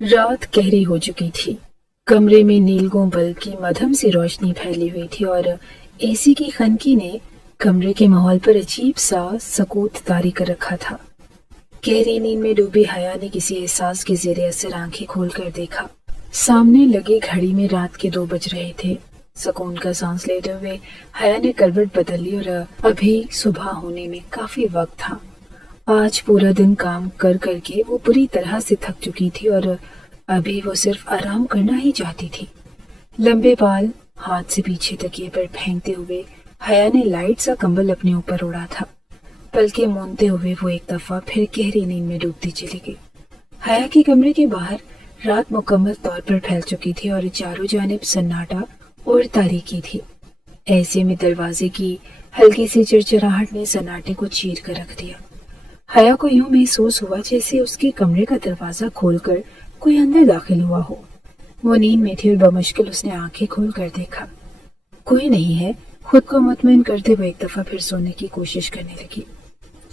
रात गहरी हो चुकी थी। कमरे में नीलगों बल्ब की मध्यम सी रोशनी फैली हुई थी और एसी की खनकी ने कमरे के माहौल पर अजीब सा सकूत तारी कर रखा था। गहरी नींद में डूबी हया ने किसी एहसास के जेरे असर आंखें खोलकर देखा। सामने लगी घड़ी में रात के 2 बज रहे थे। सुकून का सांस लेते हुए हया ने करवट बदल ली और अभी सुबह होने में काफी वक्त था। आज पूरा दिन काम कर करके वो पूरी तरह से थक चुकी थी और अभी वो सिर्फ आराम करना ही चाहती थी। लंबे बाल हाथ से पीछे तकिए पर फेंकते हुए हया ने लाइट सा कंबल अपने ऊपर ओढ़ा था। पलके मूंदते हुए वो एक दफा फिर गहरी नींद में डूबती चली गई। हया के कमरे के बाहर रात मुकम्मल तौर पर फैल चुकी थी और चारों जानिब सन्नाटा और तारीकी थी। ऐसे में दरवाजे की हल्की सी चिरचिराहट ने सन्नाटे को चीर कर रख दिया। हया को यूं महसूस हुआ जैसे उसके कमरे का दरवाजा खोलकर कोई अंदर दाखिल हुआ हो। वो नींद में थी और बमुश्किल उसने आंखें खोल कर देखा। कोई नहीं है। खुद को मुतमईन करते हुए एक दफा फिर सोने की कोशिश करने लगी।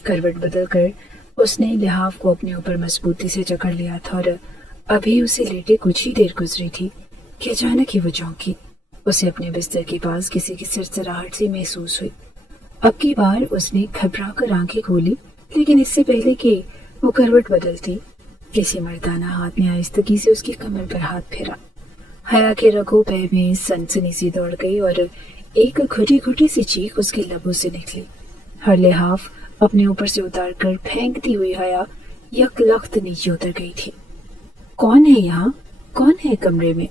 करवट बदल कर उसने लिहाफ को अपने ऊपर मजबूती से जकड़ लिया था और अभी उसे लेटे कुछ ही देर गुजरी थी कि अचानक ही वो चौंकी। उसे अपने बिस्तर के पास किसी की सरसराहट सी महसूस हुई। अब की बार उसने घबरा कर आंखें खोली, लेकिन इससे पहले कि वो करवट बदलती किसी मर्दाना हाथ ने आहिस्तगी से उसकी कमर पर हाथ फेरा। हया के रगों पैर में सनसनी सी दौड़ गई और एक घुटी घुटी सी चीख उसके लबों से निकली। हर लिहाफ अपने ऊपर से उतार कर फेंकती हुई हया यकलख्त नीचे उतर गई थी। कौन है यहाँ? कौन है कमरे में?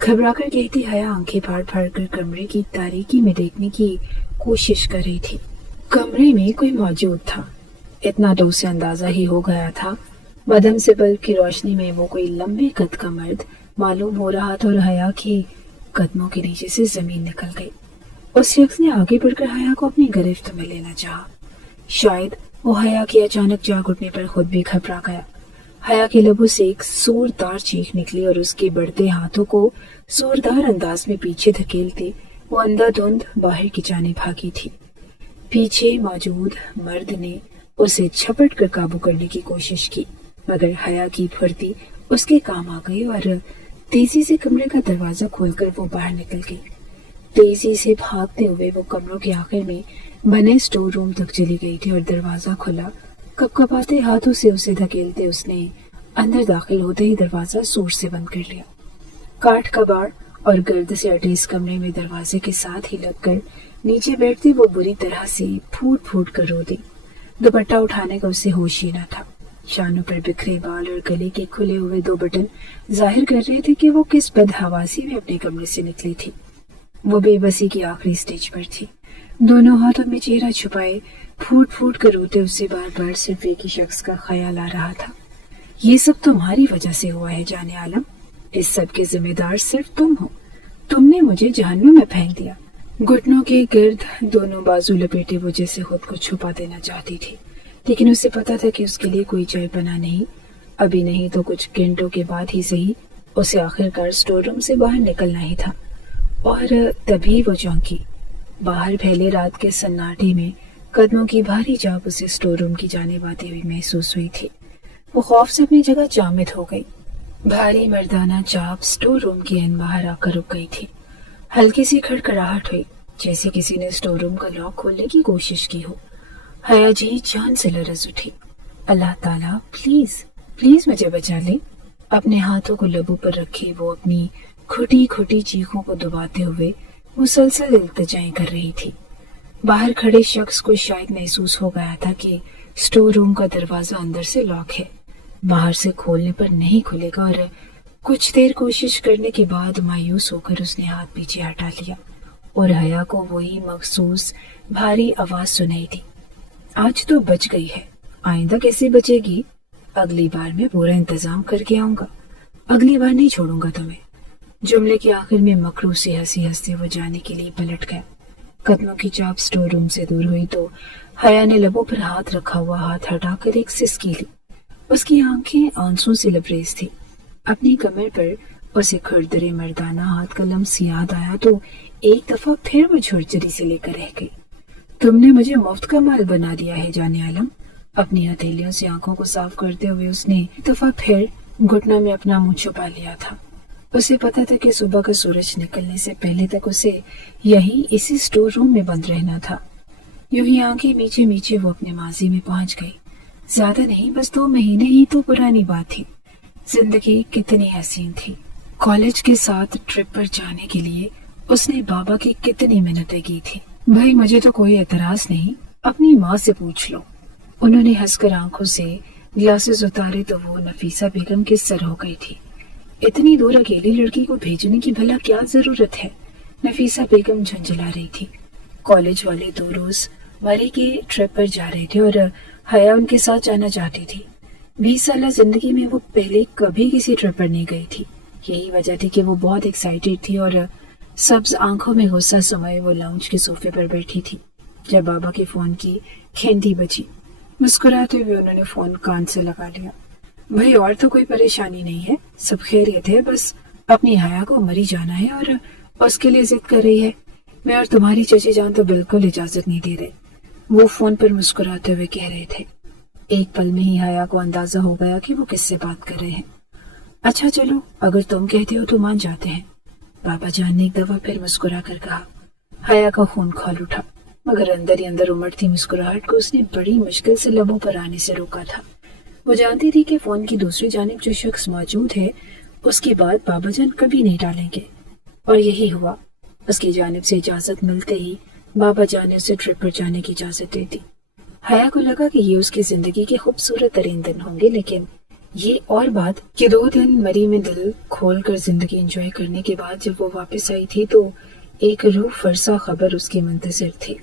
घबरा कर कहती हया आंखें फाड़ फाड़ कर कमरे की तारीकी में देखने की कोशिश कर रही थी। कमरे में कोई मौजूद था, इतना तो उसे अंदाजा ही हो गया था। मदम से बल्ब की रोशनी में वो कोई लंबे कद का मर्द मालूम हो रहा था और हया के कदमों के नीचे से जमीन निकल गई। उस शख्स ने आगे बढ़कर हया को अपनी गिरफ्त में लेना चाहा। शायद वो हया के अचानक जाग उठने पर खुद भी घबरा गया। हया के लबों से एक जोरदार चीख निकली और उसके बढ़ते हाथों को जोरदार अंदाज में पीछे धकेलते वो अंधाधुंध बाहर की जानिब भागी थी। पीछे मौजूद मर्द ने उसे झपट कर काबू करने की कोशिश की, मगर हया की फुर्ती उसके काम आ गई और तेजी से कमरे का दरवाजा खोलकर वो बाहर निकल गई। तेजी से भागते हुए वो कमरों के आखिर में बने स्टोर रूम तक चली गई थी और दरवाजा खुला। कपकपाते हाथों से उसे धकेलते उसने अंदर दाखिल होते ही दरवाजा जोर से बंद कर लिया। काठ कबाड़ और गर्द से अटे इस कमरे में दरवाजे के साथ ही लगकर नीचे बैठती वो बुरी तरह से फूट फूट कर रो दी। दुपट्टा उठाने का उसे होश ही न था। शानों पर बिखरे बाल और गले के खुले हुए 2 बटन जाहिर कर रहे थे कि वो किस बदहवासी में अपने कमरे से निकली थी। वो बेबसी की आखिरी स्टेज पर थी। दोनों हाथों में चेहरा छुपाए फूट फूट कर रोते उसे बार बार सिर्फ एक ही शख्स का ख्याल आ रहा था। ये सब तुम्हारी वजह से हुआ है जाने आलम। इस सब के जिम्मेदार सिर्फ तुम हो। तुमने मुझे जहन्नुम में फेंक दिया। घुटनों के गिर्द दोनों बाजू लपेटे वो जैसे खुद को छुपा देना चाहती थी, लेकिन उसे पता था कि उसके लिए कोई चाय बना नहीं। अभी नहीं तो कुछ घंटों के बाद ही सही उसे आखिरकार स्टोर रूम से बाहर निकलना ही था। और तभी वो चौंकी। बाहर फैले रात के सन्नाटे में कदमों की भारी चाप उसे स्टोर रूम की जानिब आती हुई महसूस हुई थी। वो खौफ से अपनी जगह जामिद हो गई। भारी मर्दाना चाप स्टोर रूम के एन बाहर आकर रुक गई थी। हल्की सी खड़खड़ाहट हुई, जैसे किसी ने स्टोर रूम का लॉक खोलने की कोशिश की हो। हया जी जान से लरज उठी। अल्लाह ताला प्लीज प्लीज मुझे बचा ले। अपने हाथों को लबों पर रखे वो अपनी खुटी खुटी चीखों को दबाते हुए मुसलसल इल्तिजाएं कर रही थी। बाहर खड़े शख्स को शायद महसूस हो गया था कि स्टोर रूम का दरवाजा अंदर से लॉक है, बाहर से खोलने पर नहीं खुलेगा और कुछ देर कोशिश करने के बाद मायूस होकर उसने हाथ पीछे हटा लिया और हया को वही मखसूस भारी आवाज सुनाई दी। आज तो बच गई है, आइंदा कैसे बचेगी? अगली बार मैं पूरा इंतजाम करके आऊंगा। अगली बार नहीं छोड़ूंगा तुम्हें। जुमले के आखिर में मकरूह से हंसी हंसते वो जाने के लिए पलट गया। कदमों की चाप स्टोर रूम से दूर हुई तो हया ने लबों पर हाथ रखा हुआ हाथ हटाकर एक सिसकी ली। उसकी आंखें आंसू से लबरेज थी। अपनी कमर पर उसे खुरदरे मर्दाना हाथ का लम्स याद आया तो एक दफा फिर वो झुरझुरी से लेकर रह गई। तुमने मुझे मुफ्त का माल बना दिया है जाने आलम। अपनी हथेलियों से आंखों को साफ करते हुए उसने एक दफा फिर घुटनों में अपना मुंह छुपा लिया था। उसे पता था कि सुबह का सूरज निकलने से पहले तक उसे यहीं इसी स्टोर रूम में बंद रहना था। यूं ही आंखें मीचे मीचे वो अपने माजी में पहुंच गई। ज्यादा नहीं, बस 2 महीने ही तो पुरानी बात थी। जिंदगी कितनी हसीन थी। कॉलेज के साथ ट्रिप पर जाने के लिए उसने बाबा की कितनी मिन्नतें की थी। भाई मुझे तो कोई एतराज नहीं, अपनी माँ से पूछ लो। उन्होंने हंसकर आंखों से ग्लासेस उतारे तो वो नफीसा बेगम के सर हो गई थी। इतनी दूर अकेली लड़की को भेजने की भला क्या जरूरत है? नफीसा बेगम झंझला रही थी। कॉलेज वाले 2 रोज मरी के ट्रिप पर जा रहे थे और हया उनके साथ जाना चाहती थी। 20 साल जिंदगी में वो पहले कभी किसी ट्रिप पर नहीं गई थी। यही वजह थी कि वो बहुत एक्साइटेड थी और सब्ज आंखों में गुस्सा समाये वो लाउंज के सोफे पर बैठी थी जब बाबा के फोन की घंटी बजी। मुस्कुराते हुए उन्होंने फोन कान से लगा लिया। भाई और तो कोई परेशानी नहीं है, सब खैरियत है, बस अपनी हया को मरी जाना है और उसके लिए जिद कर रही है। मैं और तुम्हारी चची जान तो बिल्कुल इजाजत नहीं दे रहे, वो फोन पर मुस्कुराते हुए कह रहे थे। एक पल में ही हया को अंदाजा हो गया कि वो किससे बात कर रहे हैं। अच्छा चलो, अगर तुम कहते हो तो मान जाते हैं, बाबा जान ने एक दफा फिर मुस्कुरा कर कहा। हया का खून खौल उठा, मगर अंदर ही अंदर उमड़ती मुस्कुराहट को उसने बड़ी मुश्किल से लबों पर आने से रोका था। वो जानती थी कि फोन की दूसरी जानिब जो शख्स मौजूद है उसकी बात बाबा जान कभी नहीं टालेंगे, और यही हुआ। उसकी जानिब से इजाजत मिलते ही बाबा जान ने उसे ट्रिप पर जाने की इजाजत दे दी। हया को लगा कि ये उसकी जिंदगी के खूबसूरत तरीन दिन होंगे, लेकिन ये और बात कि 2 दिन मरी में दिल खोल कर जिंदगी एंजॉय करने के बाद जब वो वापस आई थी तो एक रूह फरसा खबर उसकी मुंतज़िर थी।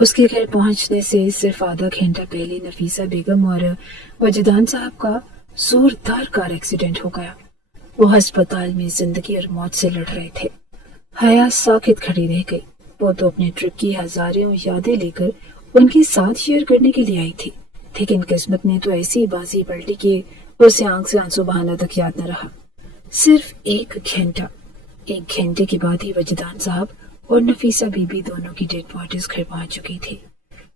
उसके घर पहुंचने से सिर्फ आधा घंटा पहले नफीसा बेगम और वजदान साहब का जोरदार कार एक्सीडेंट हो गया। वो अस्पताल में जिंदगी और मौत से लड़ रहे थे। हया साकित खड़ी रह गई। वो तो अपने ट्रिप की हजारों यादें लेकर उनके साथ शेयर करने के लिए आई थी, लेकिन किस्मत ने तो ऐसी बाजी पलटी कि उसे आंख से आंसू बहाना तक याद न रहा। सिर्फ 1 घंटा, 1 घंटे के बाद ही वजदान साहब और नफीसा बीबी दोनों की डेड बॉडीज घर पहुंच चुकी थी।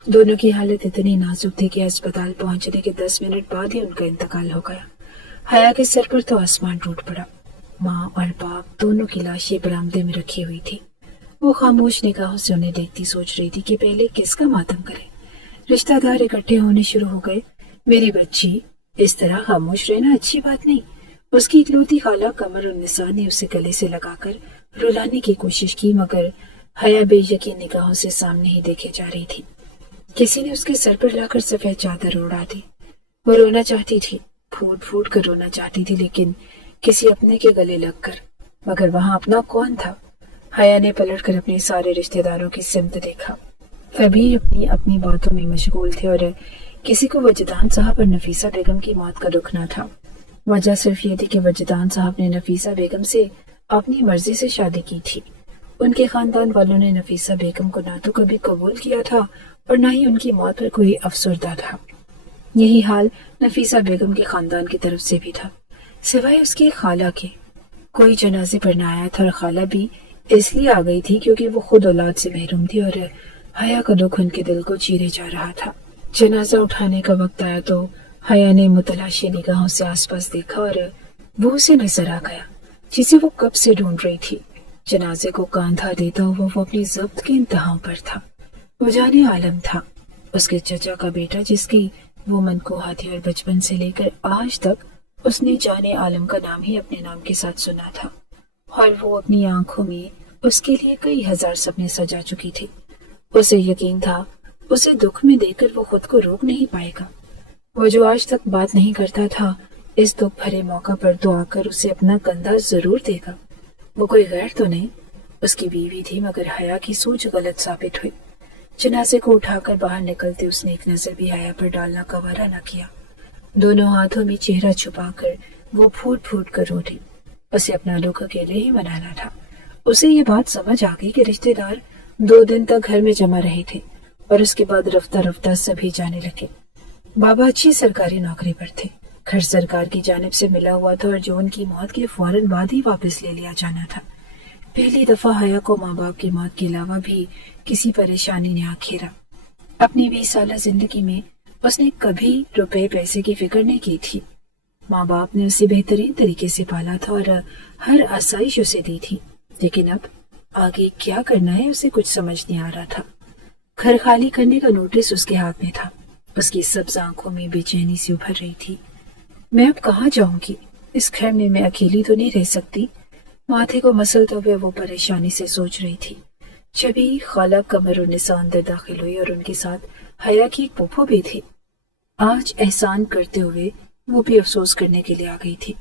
दोनों की हालत इतनी नाजुक थी कि अस्पताल पहुंचने के 10 मिनट बाद ही उनका इंतकाल हो गया। हया के सर पर तो आसमान टूट पड़ा। माँ और बाप दोनों की लाशें बरामदे में रखी हुई थी। वो खामोश निगाहों से उन्हें देखती सोच रही थी कि पहले किसका मातम करे। रिश्तेदार इकट्ठे होने शुरू हो गए। मेरी बच्ची, इस तरह खामोश रहना अच्छी बात नहीं। उसकी इकलौती खाला कमर उन्निसा ने उसे गले से लगाकर रुलाने की कोशिश की, मगर हया बेयकीन निगाहों से सामने ही देखे जा रही थी। किसी ने उसके सर पर लाकर सफेद चादर उड़ा दी। वो रोना चाहती थी, फूट फूट कर रोना चाहती थी, लेकिन किसी अपने के गले लगकर। मगर वहां अपना कौन था? हया ने पलटकर अपने सारे रिश्तेदारों की सिमत देखा। सभी अपनी अपनी बातों में मशगूल थे और किसी को वजदान साहब और नफीसा बेगम की मौत का दुख न था। वजह सिर्फ ये थी कि वजदान साहब ने नफीसा बेगम से अपनी मर्जी से शादी की थी। उनके खानदान वालों ने नफीसा बेगम को ना तो कभी कबूल किया था और न ही उनकी मौत पर कोई अफसरदा था। यही हाल नफीसा बेगम के खानदान की तरफ से भी था, सिवाय उसकी खाला के। कोई जनाजे पर न आया था और खाला भी इसलिए आ गई थी क्योंकि वो खुद औलाद से महरूम थी और हया का दुख उनके दिल को चीरे जा रहा था। जनाजा उठाने का वक्त आया तो हया ने मुतलाशी निगाहों से आसपास देखा और वो उसे नजर आ गया जिसे वो कब से ढूंढ रही थी। जनाजे को कांधा देता हुआ वो अपनी जब्त के इंतहा पर था। वो जाने आलम था, उसके चचा का बेटा, जिसकी वो मनकोहा थी और बचपन से लेकर आज तक उसने जाने आलम का नाम ही अपने नाम के साथ सुना था। और वो अपनी आंखों में उसके लिए कई हजार सपने सजा चुकी थी। उसे यकीन था उसे दुख में देखकर वो खुद को रोक नहीं पाएगा। वो जो आज तक बात नहीं करता था, इस दुख भरे मौका पर तो आकर उसे अपना कंधा जरूर देगा। वो कोई गैर तो नहीं, उसकी बीवी थी, मगर हया की सोच गलत साबित हुई। जनाजे को उठाकर बाहर निकलते उसने एक नजर भी हया पर डालना गवारा न किया। दोनों हाथों में चेहरा छुपाकर वो फूट फूट कर रो रही। उसे अपना दुख अकेले ही मनाना था। उसे ये बात समझ आ गई कि रिश्तेदार 2 दिन तक घर में जमा रहे थे और उसके बाद रफ्ता रफ्ता सभी जाने लगे। बाबा अच्छी सरकारी नौकरी पर थे। घर सरकार की जानिब से मिला हुआ था और जो उनकी मौत के फौरन बाद ही वापस ले लिया जाना था। पहली दफा हया को माँ बाप की मौत के अलावा भी किसी परेशानी ने आँख घेरा। अपनी 20 साल जिंदगी में उसने कभी रुपए पैसे की फिक्र नहीं की थी। ماں باپ نے اسے بہترین طریقے سے پالا تھا اور ہر آسائش اسے دی تھی، لیکن اب آگے کیا کرنا ہے اسے کچھ سمجھ نہیں آ رہا تھا۔ گھر خالی کرنے کا نوٹس اس کے ہاتھ میں تھا۔ اس کی سبز آنکھوں میں بے چینی سی ابھر رہی تھی۔ میں اب کہاں جاؤں گی؟ اس گھر میں اکیلی تو نہیں رہ سکتی۔ ماتھے کو مسلتے ہوئے وہ پریشانی سے سوچ رہی تھی۔ جبھی خالہ قمر النساء اندر داخل ہوئی اور ان کے ساتھ حیا کی ایک پھوپھو بھی تھی۔ آج احسان کرتے ہوئے وہ بھی افسوس کرنے کے لیے آ گئی تھی۔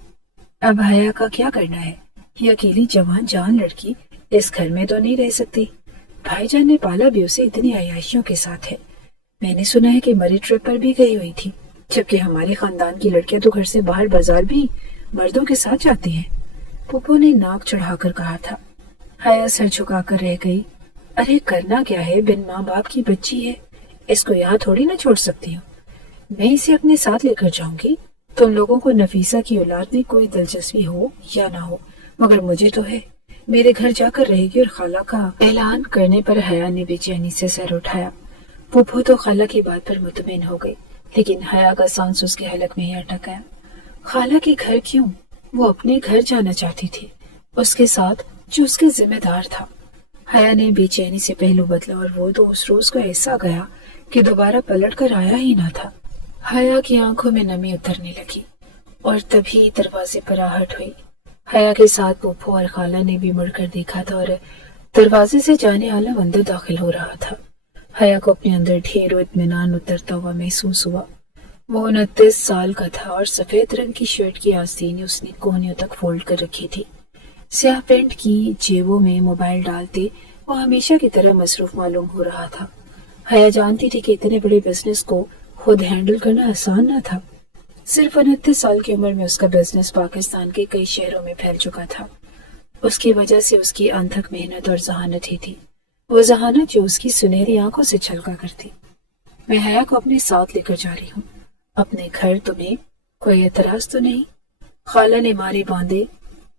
اب حیا کا کیا کرنا ہے؟ یہ اکیلی جوان جان لڑکی اس گھر میں تو نہیں رہ سکتی۔ بھائی جان نے پالا بھی اسے اتنی عیاشیوں کے ساتھ ہے۔ میں نے سنا ہے کہ میرج ٹرپ پر بھی گئی ہوئی تھی، جبکہ ہمارے خاندان کی لڑکیاں تو گھر سے باہر بازار بھی مردوں کے ساتھ جاتی ہیں۔ پھوپھو نے ناک چڑھا کر کہا تھا۔ حیا سر جھکا کر رہ گئی۔ ارے کرنا کیا ہے، بن ماں باپ کی بچی ہے، اس کو یہاں تھوڑی نہ چھوڑ سکتی ہوں۔ میں اسے اپنے ساتھ لے کر جاؤں گی۔ تم لوگوں کو نفیسہ کی اولاد میں کوئی دلچسپی ہو یا نہ ہو، مگر مجھے تو ہے۔ میرے گھر جا کر رہے گی۔ اور خالہ کا اعلان کرنے پر حیا نے بے چینی سے سر اٹھایا۔ پھوپھو تو خالہ کی بات پر مطمئن ہو گئی، لیکن حیا کا سانس اس کے حلق میں ہی اٹک گیا۔ خالہ کے گھر کیوں؟ وہ اپنے گھر جانا چاہتی تھی، اس کے ساتھ جو اس کے ذمہ دار تھا۔ حیا نے بے چینی سے پہلو بدلا اور وہ تو اس روز کو ایسا گیا کہ دوبارہ پلٹ کر آیا ہی نہ تھا۔ حیا کی آنکھوں میں نمی اترنے لگی اور تبھی دروازے پر آہٹ ہوئی۔ حیا کے ساتھ پھوپھو اور خالہ نے بھی مڑ کر دیکھا تھا اور دروازے سے جانے عالم اندر داخل ہو رہا تھا۔ حیا کو اپنے اندر ڈھیر و اطمینان اترتا ہوا محسوس ہوا۔ وہ 29 سال کا تھا اور سفید رنگ کی شرٹ کی آستین اس نے کوہنیوں تک فولڈ کر رکھی تھی۔ سیاہ پینٹ کی جیبوں میں موبائل ڈالتے وہ ہمیشہ کی طرح مصروف معلوم ہو رہا تھا۔ حیا جانتی تھی کہ اتنے بڑے بزنس کو خود ہینڈل کرنا آسان نہ تھا۔ صرف 29 سال کی عمر میں اس کا بزنس پاکستان کے کئی شہروں میں پھیل چکا تھا۔ اس کی وجہ سے اس کی انتھک محنت اور ذہانت ہی تھی، وہ ذہانت جو اس کی سنہری آنکھوں سے چھلکا کرتی۔ میں حیا کو اپنے ساتھ لے کر جا رہی ہوں، اپنے گھر۔ تمہیں کوئی اعتراض تو نہیں؟ خالہ نے مارے باندھے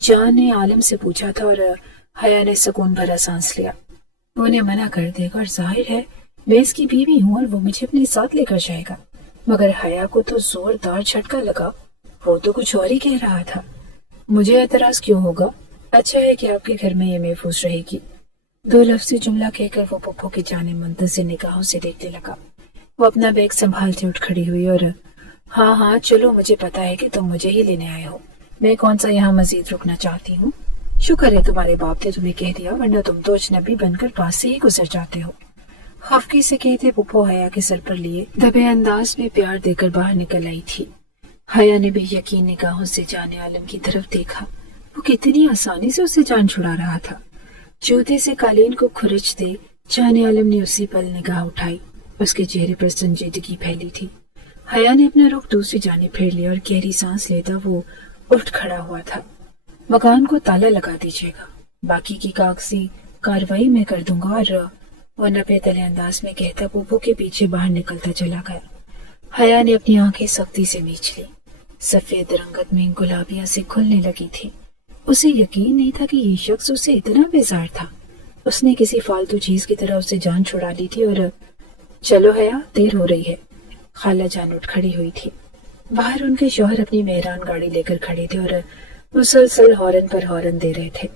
جان نے عالم سے پوچھا تھا اور حیا نے سکون بھرا سانس لیا۔ وہ انہیں منع کر دے گا اور ظاہر ہے میں اس کی بیوی ہوں اور وہ مجھے اپنے ساتھ لے کر جائے گا۔ مگر حیا کو تو زوردار جھٹکا لگا، وہ تو کچھ اور ہی کہہ رہا تھا۔ مجھے اعتراض کیوں ہوگا؟ اچھا ہے کہ آپ کے گھر میں یہ محفوظ رہے گی۔ دو لفظی جملہ کہہ کر وہ پھوپھو کی جانب منتظر نگاہوں سے دیکھنے لگا۔ وہ اپنا بیگ سنبھالتے اٹھ کھڑی ہوئی اور ہاں چلو، مجھے پتا ہے کہ تم مجھے ہی لینے آئے ہو، میں کون سا یہاں مزید رکنا چاہتی ہوں۔ شکر ہے تمہارے باپ نے تمہیں کہہ دیا، ورنہ تم تو اجنبی بن کر پاس سے ہی گزر جاتے ہو۔ خفگی سے کہتے پھوپھو حیا کے سر پر لیے دبے انداز میں پیار دے کر باہر نکل آئی تھی۔ حیا نے بے یقین نگاہوں سے جان عالم کی طرف دیکھا۔ وہ کتنی آسانی سے اسے جان چھڑا رہا تھا۔ جوتے سے قالین کو کھرچتے جان عالم نے اسی پل نگاہ اٹھائی۔ اس کے چہرے پر سنجیدگی پھیلی تھی۔ حیا نے اپنا رخ دوسری جانب پھیر لیا اور گہری سانس لیتا وہ اٹھ کھڑا ہوا تھا۔ مکان کو تالا لگا دیجیے گا، باقی کی کاغذی کاروائی میں کر دوں گا۔ اور وہ نپے تلے انداز میں کہتا پھوپھو کے پیچھے باہر نکلتا چلا گیا۔ حیا نے اپنی آنکھیں سختی سے میچ لی۔ سفید رنگت میں گلابیاں سے کھلنے لگی تھی۔ اسے یقین نہیں تھا کہ یہ شخص اسے اتنا بیزار تھا۔ اس نے کسی فالتو چیز کی طرح اسے جان چھڑا لی تھی۔ اور چلو حیا، دیر ہو رہی ہے۔ خالہ جان اٹھ کھڑی ہوئی تھی۔ باہر ان کے شوہر اپنی مہران گاڑی لے کر کھڑے تھے اور مسلسل ہارن پر ہارن دے رہے تھے۔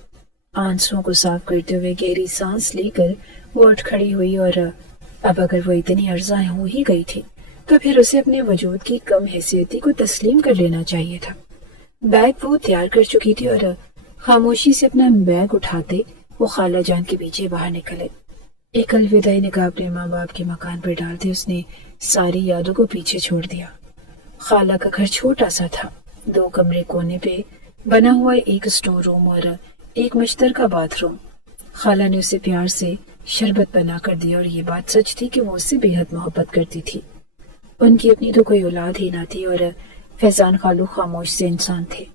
آنسوں کو صاف کرتے ہوئے گہری سانس لے کر وہ اٹھ کھڑی ہوئی اور اب اگر وہ اتنی ارزاں ہو ہی گئی تھی تو پھر اسے اپنے وجود کی کم حیثیتی کو تسلیم کر لینا چاہیے تھا۔ بیگ وہ تیار کر چکی تھی اور خاموشی سے اپنا بیگ اٹھاتے وہ خالہ جان کے پیچھے باہر نکلے۔ ایک الوداعی نگاہ اپنے ماں باپ کے مکان پر ڈالتے اس نے ساری یادوں کو پیچھے چھوڑ دیا۔ خالہ کا گھر چھوٹا سا تھا، 2 کمرے کونے پہ بنا ہوا ایک اسٹور روم اور ایک مشترکہ باتھ روم۔ خالہ نے اسے پیار سے شربت بنا کر دیا اور یہ بات سچ تھی کہ وہ اس سے بے حد محبت کرتی تھی۔ ان کی اپنی تو کوئی اولاد ہی نہ تھی اور فیضان خالو خاموش سے انسان تھے۔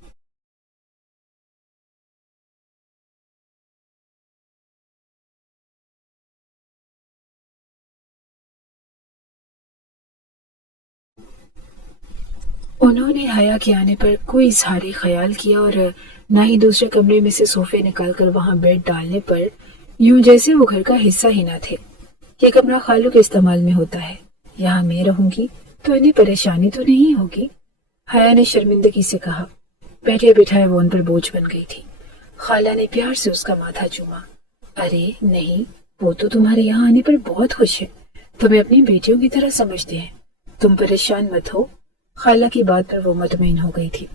انہوں نے حیا کے آنے پر کوئی اظہار خیال کیا اور نہ ہی دوسرے کمرے میں سے صوفے نکال کر وہاں بیڈ ڈالنے پر، یوں جیسے وہ گھر کا حصہ ہی نہ تھے۔ یہ کمرہ خالو کے استعمال میں ہوتا ہے، یہاں میں رہوں گی تو انہیں پریشانی تو نہیں ہوگی۔ حیا نے شرمندگی سے کہا۔ بیٹھے بٹھائے وہ ان پر بوجھ بن گئی تھی۔ خالہ نے پیار سے اس کا ماتھا چوما۔ ارے نہیں، وہ تو تمہارے یہاں آنے پر بہت خوش ہے، تمہیں اپنی بیٹیوں کی طرح سمجھتے ہیں، تم پریشان مت ہو۔ خالہ کی بات پر وہ مطمئن ہو گئی تھی۔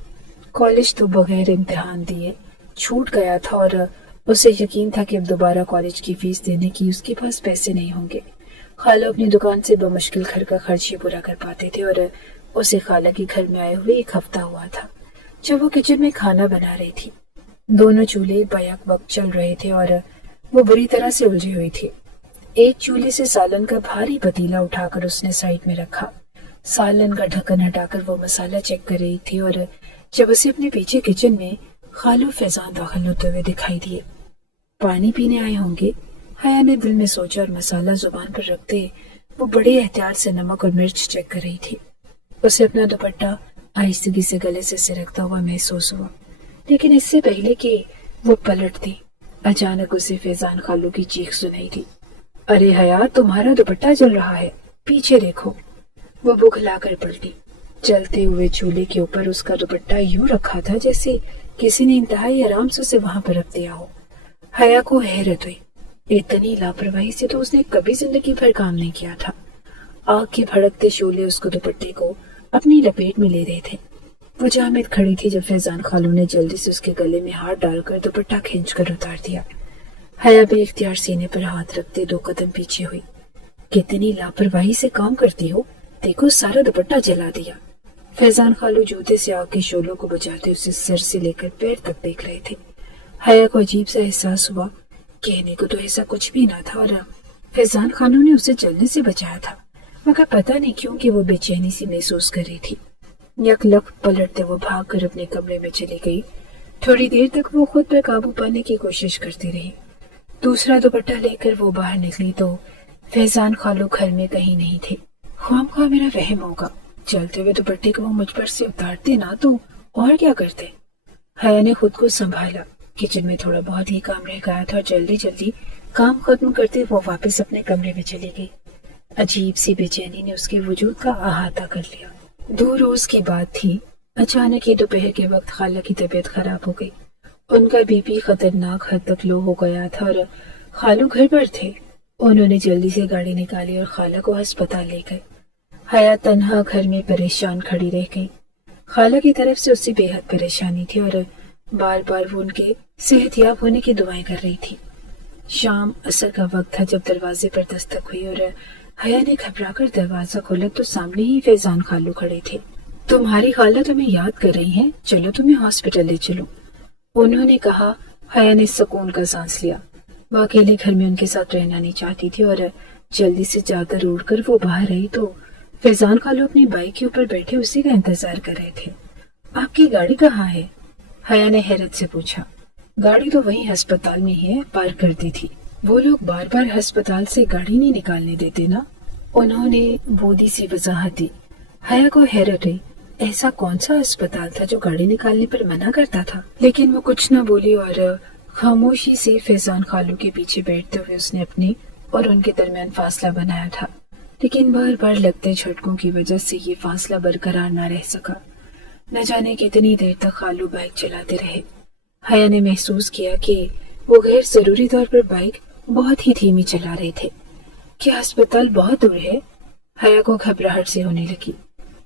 کالج تو بغیر امتحان دیے چھوٹ گیا تھا اور اسے یقین تھا کہ اب دوبارہ کالج کی فیس دینے کی اس کے پاس پیسے نہیں ہوں گے۔ خالہ اپنی دکان سے بمشکل گھر کا خرچ ہی پورا کر پاتے تھے اور اسے خالہ کے گھر میں آئے ہوئے ایک ہفتہ ہوا تھا جب وہ کچن میں کھانا بنا رہی تھی۔ دونوں چولہے بیک وقت چل رہے تھے اور وہ بری طرح سے الجھی ہوئی تھی۔ ایک چولہے سے سالن کا بھاری پتیلا اٹھا کر اس نے سائڈ میں رکھا۔ سالن کا ڈھکن ہٹا کر وہ مسالہ چیک کر رہی تھی اور جب اسے اپنے پیچھے کچن میں خالو فیضان داخل ہوتے ہوئے دکھائی دیے۔ پانی پینے آئے ہوں گے، حیا نے دل میں سوچا اور مسالہ زبان پر رکھتے وہ بڑے احتیاط سے نمک اور مرچ چیک کر رہی تھی۔ اسے اپنا دوپٹہ آہستگی سے گلے سے سرکتا ہوا محسوس ہوا، لیکن اس سے پہلے کہ وہ پلٹ دی، اچانک اسے فیضان خالو کی چیخ سنائی دی۔ ارے حیا، تمہارا دوپٹہ جل رہا ہے، پیچھے دیکھو۔ وہ بکھلا کر پلٹی۔ چلتے ہوئے چولہے کے اوپر اس کا دوپٹہ یوں رکھا تھا جیسے کسی نے انتہائی آرام سے اسے وہاں پر رکھ دیا ہو۔ حیا کو حیرت ہوئی، اتنی لاپرواہی سے تو اس نے کبھی زندگی بھر کام نہیں کیا تھا۔ آگ کے بھڑکتے شعلے اس کو دوپٹے کو اپنی لپیٹ میں لے رہے تھے۔ وہ جامد کھڑی تھی جب فیضان خالو نے جلدی سے اس کے گلے میں ہاتھ ڈال کر دوپٹہ کھینچ کر اتار دیا۔ حیا بے اختیار سینے پر ہاتھ رکھتے 2 قدم پیچھے ہوئی۔ کتنی لاپرواہی سے کام کرتی ہو، دیکھو سارا دوپٹہ جلا دیا۔ فیضان خالو جوتے سے آگ کے شعلوں کو بچاتے اسے سر سے لے کر پیر تک دیکھ رہے تھے۔ حیا کو عجیب سا احساس ہوا، کہنے کو تو ایسا کچھ بھی نہ تھا اور فیضان خالو نے اسے جلنے سے بچایا تھا، مگر پتہ نہیں کیوں کہ وہ بے چینی سی محسوس کر رہی تھی۔ یک لک پلٹتے وہ بھاگ کر اپنے کمرے میں چلی گئی۔ تھوڑی دیر تک وہ خود پر قابو پانے کی کوشش کرتی رہی۔ دوسرا دوپٹہ لے کر وہ باہر نکلی تو فیضان خالو گھر میں کہیں نہیں تھے۔ خواہ خواہ میرا وہم ہوگا، چلتے ہوئے دوپٹے کو وہ مجھ پر سے اتارتے نہ تو اور کیا کرتے۔ حیا نے خود کو سنبھالا۔ کچن میں تھوڑا بہت ہی کام رہ گیا تھا اور جلدی جلدی کام ختم کرتے وہ واپس اپنے کمرے میں چلی گئی۔ عجیب سی بے چینی نے اس کے وجود کا احاطہ کر لیا۔ 2 روز کی بات تھی، اچانک ہی دوپہر کے وقت خالہ کی طبیعت خراب ہو گئی۔ ان کا بی پی خطرناک حد تک لو ہو گیا تھا اور خالو گھر پر تھے۔ انہوں نے جلدی سے گاڑی نکالی اور خالہ کو ہسپتال لے گئے۔ حیا تنہا گھر میں پریشان کھڑی رہ گئی۔ خالہ کی طرف سے اسے بے حد پریشانی تھی اور بار بار وہ ان کے صحت یاب ہونے کی دعائیں کر رہی تھی۔ شام عصر کا وقت تھا جب دروازے پر دستک ہوئی اور حیا نے گھبرا کر دروازہ کھولا تو سامنے ہی فیضان خالو کھڑے تھے۔ تمہاری خالہ تمہیں یاد کر رہی ہیں، چلو تمہیں ہاسپٹل لے چلو، انہوں نے کہا۔ حیا نے سکون کا سانس لیا۔ وہ اکیلے گھر میں ان کے ساتھ رہنا نہیں چاہتی تھی اور جلدی سے چادر اوڑھ کر وہ باہر آئی تو فیضان خالو اپنی بائک کے اوپر بیٹھے اسی کا انتظار کر رہے تھے۔ آپ کی گاڑی کہاں ہے؟ حیا نے حیرت سے پوچھا۔ گاڑی تو وہیں ہسپتال میں ہی ہے، پارک کر دی تھی۔ وہ لوگ بار بار ہسپتال سے گاڑی نہیں نکالنے دیتے نا، انہوں نے بودی سی وضاحت دی۔ حیا کو حیرت ہوئی، ایسا کون سا ہسپتال تھا جو گاڑی نکالنے پر منع کرتا تھا؟ لیکن وہ کچھ نہ بولی اور خاموشی سے فیضان خالو کے پیچھے بیٹھتے ہوئے اس نے اپنے اور ان کے درمیان فاصلہ بنایا تھا، لیکن بار بار لگتے جھٹکوں کی وجہ سے یہ فاصلہ برقرار نہ رہ سکا۔ نہ جانے کتنی دیر تک خالو بائک چلاتے رہے۔ حیا نے محسوس کیا کہ وہ غیر ضروری طور پر بائک بہت ہی دھیمی چلا رہے تھے۔ کیا ہسپتال بہت دور ہے؟ حیا کو گھبراہٹ سے ہونے لگی۔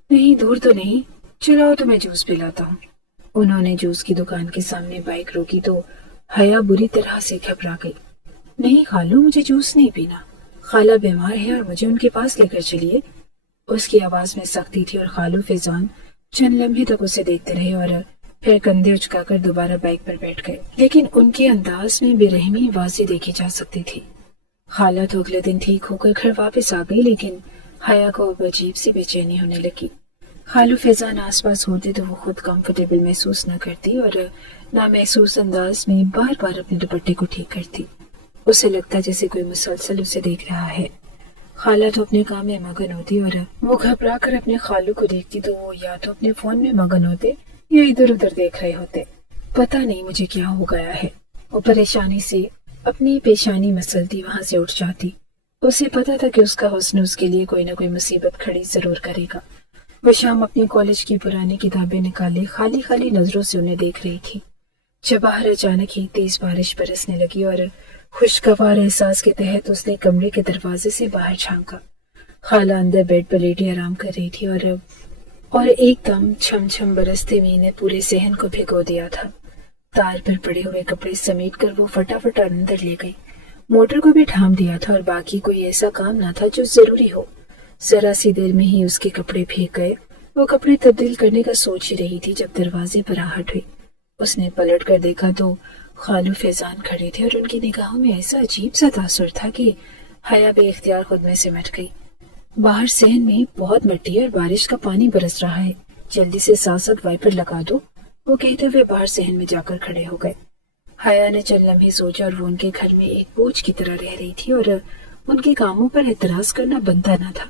نہیں، دور تو نہیں، چلاؤ تو میں جوس پلاتا ہوں۔ انہوں نے جوس کی دکان کے سامنے بائک روکی تو حیا بری طرح سے گھبرا گئی۔ نہیں خالو، مجھے جوس نہیں پینا، خالہ بیمار ہے اور مجھے ان کے پاس لے کر چلیے۔ اس کی آواز میں سختی تھی اور خالو فیضان چند لمحے تک اسے دیکھتے رہے اور پھر کندھے اچکا کر دوبارہ بائک پر بیٹھ گئے، لیکن ان کے انداز میں بے رحمی واضح دیکھی جا سکتی تھی۔ خالہ تو اگلے دن ٹھیک ہو کر گھر واپس آ گئی، لیکن حیا کو اب عجیب سی بے چینی ہونے لگی۔ خالو فیضان آس پاس ہوتے تو وہ خود کمفرٹیبل محسوس نہ کرتی اور نہ محسوس انداز میں بار بار اپنے دوپٹے کو ٹھیک کرتی۔ اسے لگتا جیسے کوئی مسلسل اسے دیکھ رہا ہے۔ خالہ تو اپنے کام میں مگن ہوتی اور وہ گھبرا کر اپنے خالو کو دیکھتی تو وہ یا تو اپنے فون میں مگن ہوتے یا ادھر ادھر دیکھ رہے ہوتے۔ پتہ نہیں مجھے کیا ہو گیا ہے، وہ پریشانی سے اپنی پیشانی مسلتی وہاں سے اٹھ جاتی۔ اسے پتا تھا کہ اس کا حسن اس کے لیے کوئی نہ کوئی مصیبت کھڑی ضرور کرے گا۔ وہ شام اپنی کالج کی پرانی کتابیں نکالے خالی خالی نظروں سے انہیں دیکھ رہی تھی جب باہر اچانک ہی تیز بارش برسنے لگی اور خوشگوار احساس کے تحت اس نے کمرے کے دروازے سے باہر جھانکا۔ خالہ اندر بیڈ پر لیٹی آرام کر رہی تھی اور ایک دم چھم چھم برستے می نے پورے صحن کو بھگو دیا تھا۔ تار پر پڑے ہوئے کپڑے سمیٹ کر وہ فٹافٹ اندر لے گئی، موٹر کو بھی ٹھام دیا تھا اور باقی کوئی ایسا کام نہ تھا جو ضروری ہو۔ ذرا سی دیر میں ہی اس کے کپڑے بھیگ گئے۔ وہ کپڑے تبدیل کرنے کا سوچ ہی رہی تھی جب دروازے پر آہٹ ہوئی۔ اس نے پلٹ کر دیکھا تو خالو فیضان کھڑے تھے اور ان کی نگاہوں میں ایسا عجیب سا تاثر تھا کہ حیا بے اختیار خود میں سمٹ گئی۔ باہر صحن میں بہت مٹی ہے اور بارش کا پانی برس رہا ہے، جلدی سے ساتھ ساتھ وائپر لگا دو، وہ کہتے ہوئے باہر صحن میں جا کر کھڑے ہو گئے۔ حیا نے چند لمحے سوچا اور وہ ان کے گھر میں ایک بوجھ کی طرح رہ رہی تھی اور ان کے کاموں پر اعتراض کرنا بنتا نہ تھا۔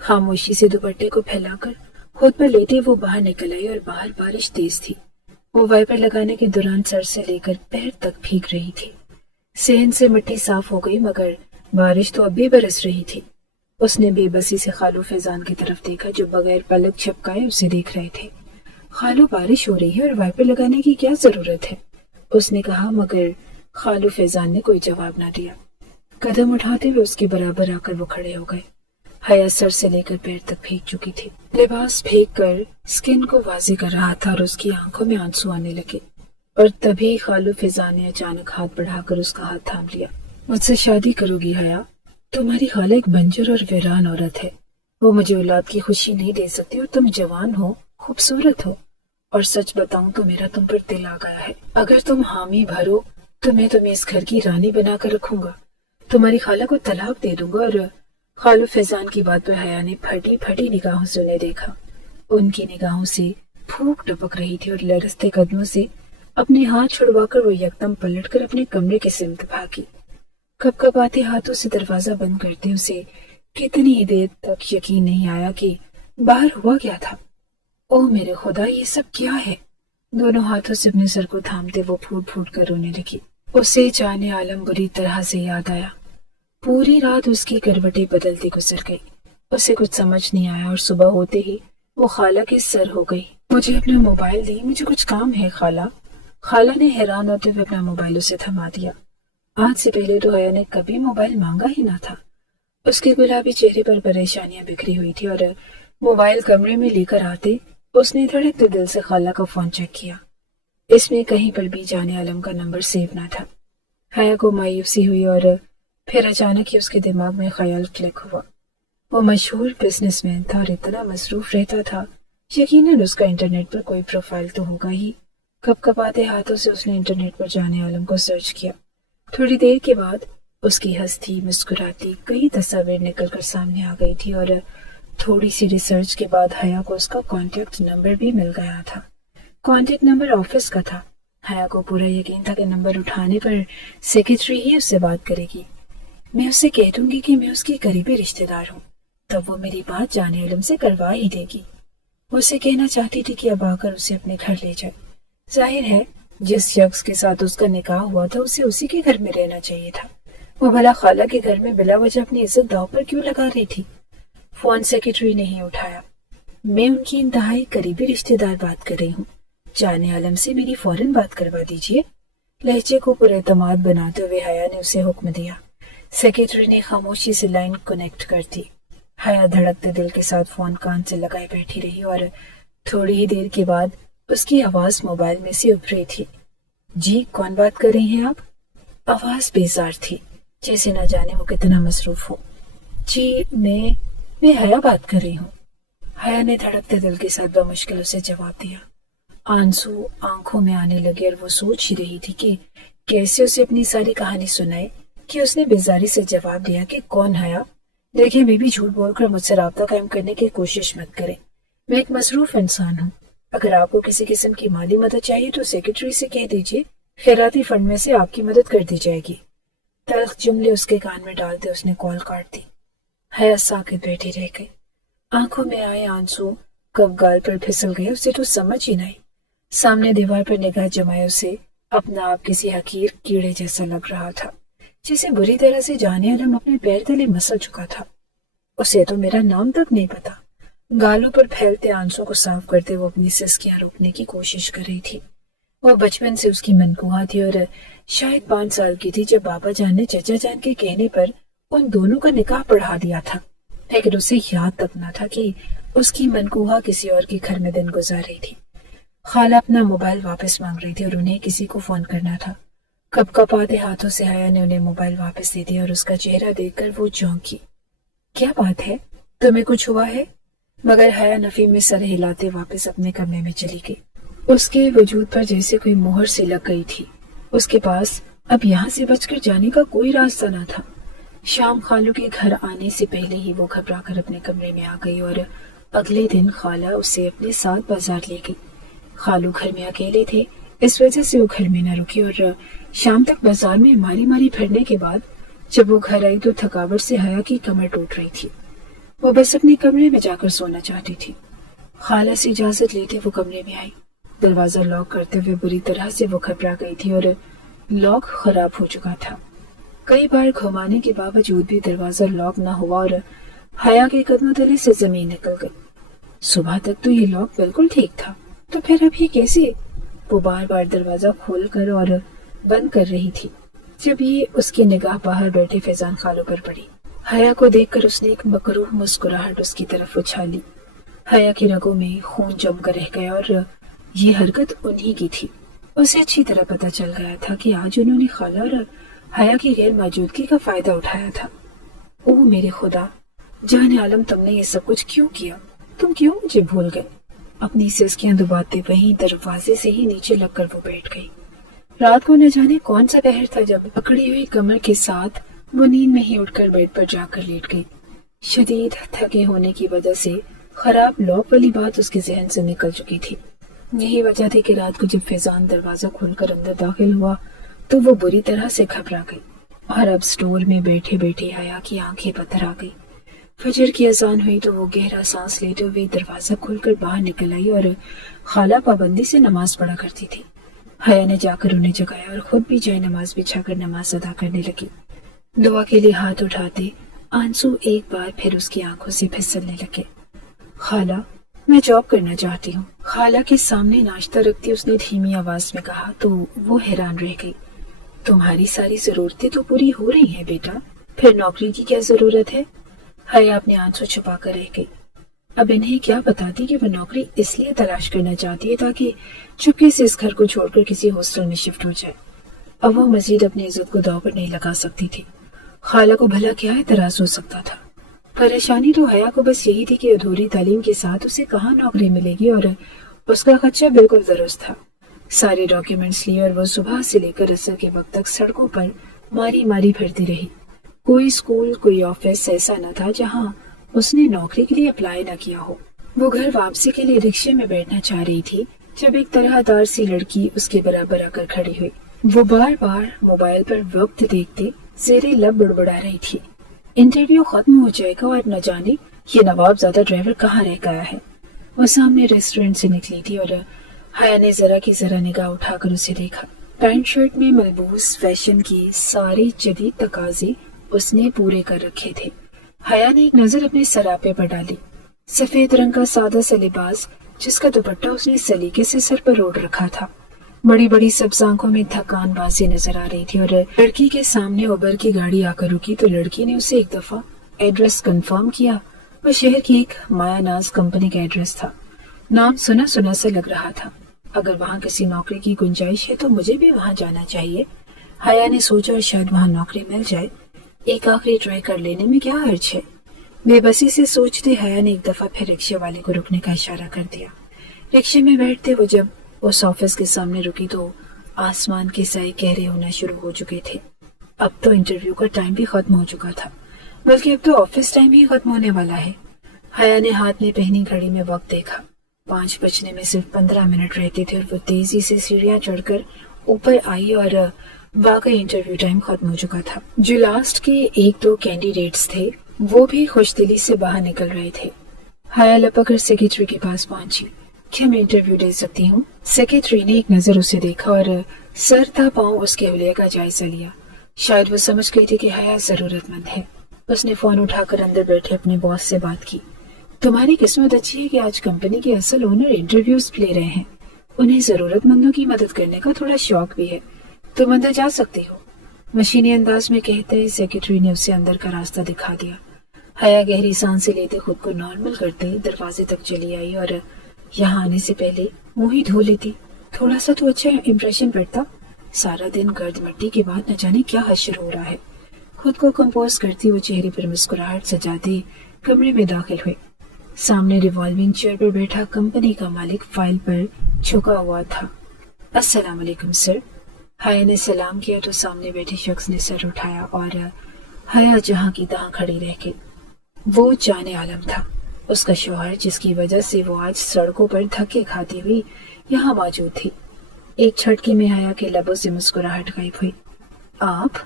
خاموشی سے دوپٹے کو پھیلا کر خود پر لیٹے وہ باہر نکل آئی اور باہر بارش تیز تھی۔ وہ وائپر لگانے کے دوران سر سے لے کر پیر تک بھیگ رہی تھی۔ صحن سے مٹی صاف ہو گئی مگر بارش تو اب بھی برس رہی تھی۔ اس نے بے بسی سے خالو فیضان کی طرف دیکھا جو بغیر پلک جھپکائے اسے دیکھ رہے تھے۔ خالو بارش ہو رہی ہے اور وائپر لگانے کی کیا ضرورت ہے؟ اس نے کہا مگر خالو فیضان نے کوئی جواب نہ دیا۔ قدم اٹھاتے ہوئے اس کے برابر آ کر وہ کھڑے ہو گئے۔ حیا سر سے لے کر پیر تک بھیگ چکی تھی۔ لباس بھیگ کر اسکن کو واضح کر رہا تھا اور اس کی آنکھوں میں آنسو آنے لگے، اور تبھی خالو فیضان نے اچانک ہاتھ بڑھا کر اس کا ہاتھ تھام لیا۔ مجھ سے شادی کرو گی حیا؟ تمہاری خالہ ایک بنجر اور ویران عورت ہے، وہ مجھے اولاد کی خوشی نہیں دے سکتی، اور تم جوان ہو، خوبصورت ہو، اور سچ بتاؤں تو میرا تم پر دل آ گیا ہے۔ اگر تم حامی بھرو تو میں تمہیں اس گھر کی رانی بنا کر رکھوں گا، تمہاری خالہ کو طلاق دے دوں گا۔ اور خالو فیضان کی بات پر حیا نے پھٹی پھٹی نگاہوں سے انہیں دیکھا۔ ان کی نگاہوں سے پھوک ٹپک رہی تھی اور لرزتے قدموں سے اپنے ہاتھ چھڑوا کر وہ یکدم پلٹ کر اپنے کمرے کی سمت بھاگی۔ کپ کپ آتے ہاتھوں سے دروازہ بند کرتے اسے کتنی ہی دیر تک یقین نہیں آیا کہ باہر ہوا کیا تھا۔ اوہ میرے خدا، یہ سب کیا ہے؟ دونوں ہاتھوں سے اپنے سر کو تھامتے وہ پھوٹ پھوٹ کر رونے لگی۔ اسے جان عالم بری طرح سے یاد آیا۔ پوری رات اس کی کروٹیں بدلتی گزر گئی، اسے کچھ سمجھ نہیں آیا، اور صبح ہوتے ہی وہ خالہ کے سر ہو گئی۔ مجھے اپنا موبائل دی، مجھے کچھ کام ہے خالہ۔ خالہ نے حیران ہوتے ہوئے اپنا موبائل اسے تھما دیا۔ آج سے پہلے تو حیا نے کبھی موبائل مانگا ہی نہ تھا۔ اس کے گلابی چہرے پر پریشانیاں بکھری ہوئی تھی، اور موبائل کمرے میں لے کر آتے اس نے دھڑکتے دل سے خالہ کا فون چیک کیا۔ اس میں کہیں پر بھی جان عالم کا نمبر سیو نہ تھا۔ حیا کو مایوسی ہوئی اور پھر اچانک ہی اس کے دماغ میں خیال کلک ہوا۔ وہ مشہور بزنس مین تھا اور اتنا مصروف رہتا تھا، یقیناً اس کا انٹرنیٹ پر کوئی پروفائل تو ہوگا ہی۔ کپ کپ آتے ہاتھوں سے اس نے انٹرنیٹ پر جان عالم کو سرچ کیا۔ تھوڑی دیر کے بعد اس کی ہنستی مسکراتی کئی تصاویر نکل کر سامنے آ گئی تھی، اور تھوڑی سی ریسرچ کے بعد حیا کو اس کا کانٹیکٹ نمبر بھی مل گیا تھا۔ کانٹیکٹ نمبر آفس کا تھا۔ حیا کو پورا یقین تھا کہ نمبر اٹھانے پر سیکرٹری ہی اس سے بات کرے گی۔ میں اسے کہہ دوں گی کہ میں اس کی قریبی رشتہ دار ہوں، تب وہ میری بات جان عالم سے کروا ہی دے گی۔ وہ اسے کہنا چاہتی تھی کہ اب آ کر اسے اپنے گھر لے جائے۔ ظاہر ہے جس شخص کے ساتھ اس کا نکاح ہوا تھا اسے اسی کے گھر میں رہنا چاہیے تھا۔ وہ بھلا خالہ کے گھر میں بلا وجہ اپنی عزت داؤ پر کیوں لگا رہی تھی؟ فون سیکرٹری نے ہی اٹھایا۔ میں ان کی انتہائی قریبی رشتہ دار بات کر رہی ہوں، جان عالم سے میری فوراً بات کروا دیجیے۔ لہجے کو پر اعتماد بناتے ہوئے حیا نے اسے حکم دیا۔ سیکرٹری نے خاموشی سے لائن کنیکٹ کر دی۔ حیا دھڑکتے دل کے ساتھ فون کان سے لگائے بیٹھی رہی، اور تھوڑی ہی دیر کے بعد اس کی آواز موبائل میں سے ابھری تھی۔ جی کون بات کر رہی ہیں آپ؟ آواز بیزار تھی، جیسے نہ جانے وہ کتنا مصروف ہو۔ جی میں حیا بات کر رہی ہوں۔ حیا نے دھڑکتے دل کے ساتھ بمشکل اسے جواب دیا۔ آنسو آنکھوں میں آنے لگے اور وہ سوچ ہی رہی تھی کہ کیسے اسے اپنی ساری کہانی سنائے کہ اس نے بیزاری سے جواب دیا کہ کون حیا؟ دیکھیں بیبی، جھوٹ بول کر مجھ سے رابطہ قائم کرنے کی کوشش مت کریں، میں ایک مصروف انسان ہوں۔ اگر آپ کو کسی قسم کی مالی مدد چاہیے تو سیکرٹری سے کہہ دیجیے، خیراتی فنڈ میں سے آپ کی مدد کر دی جائے گی۔ تلخ جملے اس کے کان میں ڈالتے اس نے کال کاٹ دی۔ حیا ساکت بیٹھی رہ گئی۔ آنکھوں میں آئے آنسو کب گال پر پھسل گئے اسے تو سمجھ ہی نہیں۔ سامنے دیوار پر نگاہ جمائے اسے اپنا آپ کسی حقیر کیڑے جیسا لگ رہا تھا، جسے بری طرح سے جان عالم اپنے پیر تلے مسل چکا تھا۔ اسے تو میرا نام تک نہیں پتا، गालों पर फैलते आंसू को साफ करते वो अपनी सिसकियां रोकने की कोशिश कर रही थी। वो बचपन से उसकी मनकुहा थी और शायद 5 साल की थी जब बाबा जान ने चचा जान के कहने पर उन दोनों का निकाह पढ़ा दिया था। लेकिन उसे याद तक न था कि उसकी मनकुहा किसी और के घर में दिन गुजार रही थी। खाला अपना मोबाइल वापस मांग रही थी और उन्हें किसी को फोन करना था। कपकपाते हाथों से हया ने उन्हें मोबाइल वापस दे दिया और उसका चेहरा देखकर वो चौंकी। क्या बात है, तुम्हें कुछ हुआ है? मगर हया नफी में सर हिलाते वापस अपने कमरे में चली गई। उसके वजूद पर जैसे कोई मोहर सी लग गई थी। उसके पास अब यहाँ से बचकर जाने का कोई रास्ता न था। शाम खालू के घर आने से पहले ही वो घबरा कर अपने कमरे में आ गई और अगले दिन खाला उसे अपने साथ बाजार ले गई। खालू घर में अकेले थे, इस वजह से वो घर में न रुकी और शाम तक बाजार में मारी मारी फिरने के बाद जब वो घर आई तो थकावट से हया की कमर टूट रही थी। वो बस अपने कमरे में जाकर सोना चाहती थी। खाला से इजाजत लेते वो कमरे में आई। दरवाजा लॉक करते हुए बुरी तरह से वो घबरा गई थी और लॉक खराब हो चुका था। कई बार घुमाने के बावजूद भी दरवाजा लॉक न हुआ और हया के कदमों तले से जमीन निकल गई। सुबह तक तो ये लॉक बिल्कुल ठीक था, तो फिर अब ये कैसे? वो बार बार दरवाजा खोल कर और बंद कर रही थी जब ये उसकी निगाह बाहर बैठे फैजान खालू पर पड़ी। हया को देखकर उसने एक मकरूह मुस्कुराहट उसकी तरफ उछाली। हया की रगों में खून जमकर रह गया और ये हरकत उन्हीं की थी। उसे अच्छी तरह पता चल गया था कि आज उन्होंने खाला और हया की गैर मौजूदगी का फायदा उठाया था। ओह मेरे खुदा, जाने आलम तुमने ये सब कुछ क्यों किया? तुम क्यों मुझे भूल गए? अपनी सिसकियां दबाते वहीं दरवाजे से ही नीचे लगकर वो बैठ गई। रात को न जाने कौन सा पहर था जब पकड़ी हुई कमर के साथ वो नींद में ही उठकर बेड पर जाकर लेट गई। शदीद थके होने की वजह से खराब लॉक वाली बात उसके जहन से निकल चुकी थी। यही वजह थी कि रात को जब फैजान दरवाजा खोलकर अंदर दाखिल हुआ तो वो बुरी तरह से घबरा गई और अब स्टोर में बैठे बैठे हया की आंखें पत्थर आ गई। फजर की अजान हुई तो वो गहरा सांस लेते हुए दरवाजा खोलकर बाहर निकल आई और खाला पाबंदी से नमाज पढ़ा करती थी। हया ने जाकर उन्हें जगाया और खुद भी जाए नमाज बिछाकर नमाज अदा करने लगी। दुआ के लिए हाथ उठाते आंसू एक बार फिर उसकी आंखों से फिसलने लगे। खाला, मैं जॉब करना चाहती हूँ। खाला के सामने नाश्ता रखती उसने धीमी आवाज में कहा तो वो हैरान रह गई। तुम्हारी सारी जरूरतें तो पूरी हो रही हैं बेटा, फिर नौकरी की क्या जरूरत है? हया अपने आंसू छुपा कर रह गई। अब इन्हें क्या बताती कि वो नौकरी इसलिए तलाश करना चाहती है ताकि चुपके से इस घर को छोड़कर किसी हॉस्टल में शिफ्ट हो जाए। अब वो मजीद अपनी इज्जत को दांव पर नहीं लगा सकती थी। खाला को भला क्या एतराज हो सकता था? परेशानी तो हया को बस यही थी कि अधूरी तालीम के साथ उसे कहाँ नौकरी मिलेगी और उसका खर्चा बिल्कुल दुरुस्त था। सारे डॉक्यूमेंट्स लिए और वो सुबह से लेकर असर के वक्त तक सड़कों पर मारी मारी फिरती रही। कोई स्कूल कोई ऑफिस ऐसा न था जहाँ उसने नौकरी के लिए अप्लाई न किया हो। वो घर वापसी के लिए रिक्शे में बैठना चाह रही थी जब एक तरहदार सी लड़की उसके बराबर आकर खड़ी हुई। वो बार बार मोबाइल पर वक्त देखते जेरे लब बुड़बुड़ा रही थी। इंटरव्यू खत्म हो जाएगा और न जाने ये नवाबजादा ड्राइवर कहाँ रह गया है। वो सामने रेस्टोरेंट से निकली थी और हया ने जरा की जरा निगाह उठाकर उसे देखा। पैंट शर्ट में मलबूस फैशन की सारी जदीद तकाजे उसने पूरे कर रखे थे। हया ने एक नजर अपने सरापे पर डाली। सफेद रंग का सादा सा लिबास जिसका दुपट्टा उसने सलीके से सर पर ओढ़ रखा था। बड़ी बड़ी सब्ज आंखों में थकान बाजी नजर आ रही थी और लड़की के सामने उबर की गाड़ी आकर रुकी तो लड़की ने उसे एक दफा एड्रेस कंफर्म किया। वह शहर की एक मायानाज कंपनी का एड्रेस था। नाम सुना सुना सा लग रहा था। अगर वहाँ किसी नौकरी की गुंजाइश है तो मुझे भी वहाँ जाना चाहिए। हया ने सोचा और शायद वहाँ नौकरी मिल जाए। एक आखिरी ट्राई कर लेने में क्या हर्ज है। बेबसी से सोचते हया ने एक दफा फिर रिक्शे वाले को रुकने का इशारा कर दिया। रिक्शे में बैठते वो जब उस ऑफिस के सामने रुकी तो आसमान के साए गहरे होना शुरू हो चुके थे। अब तो इंटरव्यू का टाइम भी खत्म हो चुका था, बल्कि अब तो ऑफिस टाइम ही खत्म होने वाला है। हया ने हाथ में पहनी घड़ी में वक्त देखा। 5 बजने में सिर्फ 15 मिनट रहते थे और वो तेजी से सीढ़ियां चढ़कर ऊपर आई और वाकई इंटरव्यू टाइम खत्म हो चुका था। जो लास्ट के 1-2 कैंडिडेट्स थे वो भी खुशदिली से बाहर निकल रहे थे। हया लपक कर सेक्रेटरी के पास पहुंची। क्या मैं इंटरव्यू दे सकती हूँ? सेक्रेटरी ने एक नजर उसे देखा और सर था पांव उसके हुलिया का जायजा लिया। शायद वो समझ गई थी कि हया जरूरतमंद है। उसने फोन उठाकर अंदर बैठे अपने बॉस से बात की। تمہاری قسمت اچھی ہے کہ آج کمپنی کے اصل اونر انٹرویوز لے رہے ہیں. انہیں ضرورت مندوں کی مدد کرنے کا تھوڑا شوق بھی ہے. تم اندر جا سکتی ہو. مشینی انداز میں کہتے ہی سیکرٹری نے اسے اندر کا راستہ دکھا دیا. حیا گہری سانسیں لیتے خود کو نارمل کرتے دروازے تک چلی آئی اور یہاں آنے سے پہلے منہ ہی دھو لیتی. تھوڑا سا تو اچھا امپریشن پڑتا. سارا دن گرد مٹی کے بعد نہ جانے کیا حشر ہو رہا ہے. خود کو کمپوز کرتی وہ چہرے پر مسکراہٹ سجاتے کمرے میں داخل ہوئے. سامنے ریوالونگ چیئر پر بیٹھا کمپنی کا مالک فائل پر جھکا ہوا تھا. السلام علیکم سر. حیا نے سلام کیا تو سامنے بیٹھے شخص نے سر اٹھایا اور حیا جہاں کی تہاں کھڑی رہ گئی. وہ جان عالم تھا، اس کا شوہر، جس کی وجہ سے وہ آج سڑکوں پر دھکے کھاتی ہوئی یہاں موجود تھی. ایک جھٹکے میں حیا کے لبوں سے مسکراہٹ غائب ہوئی. آپ؟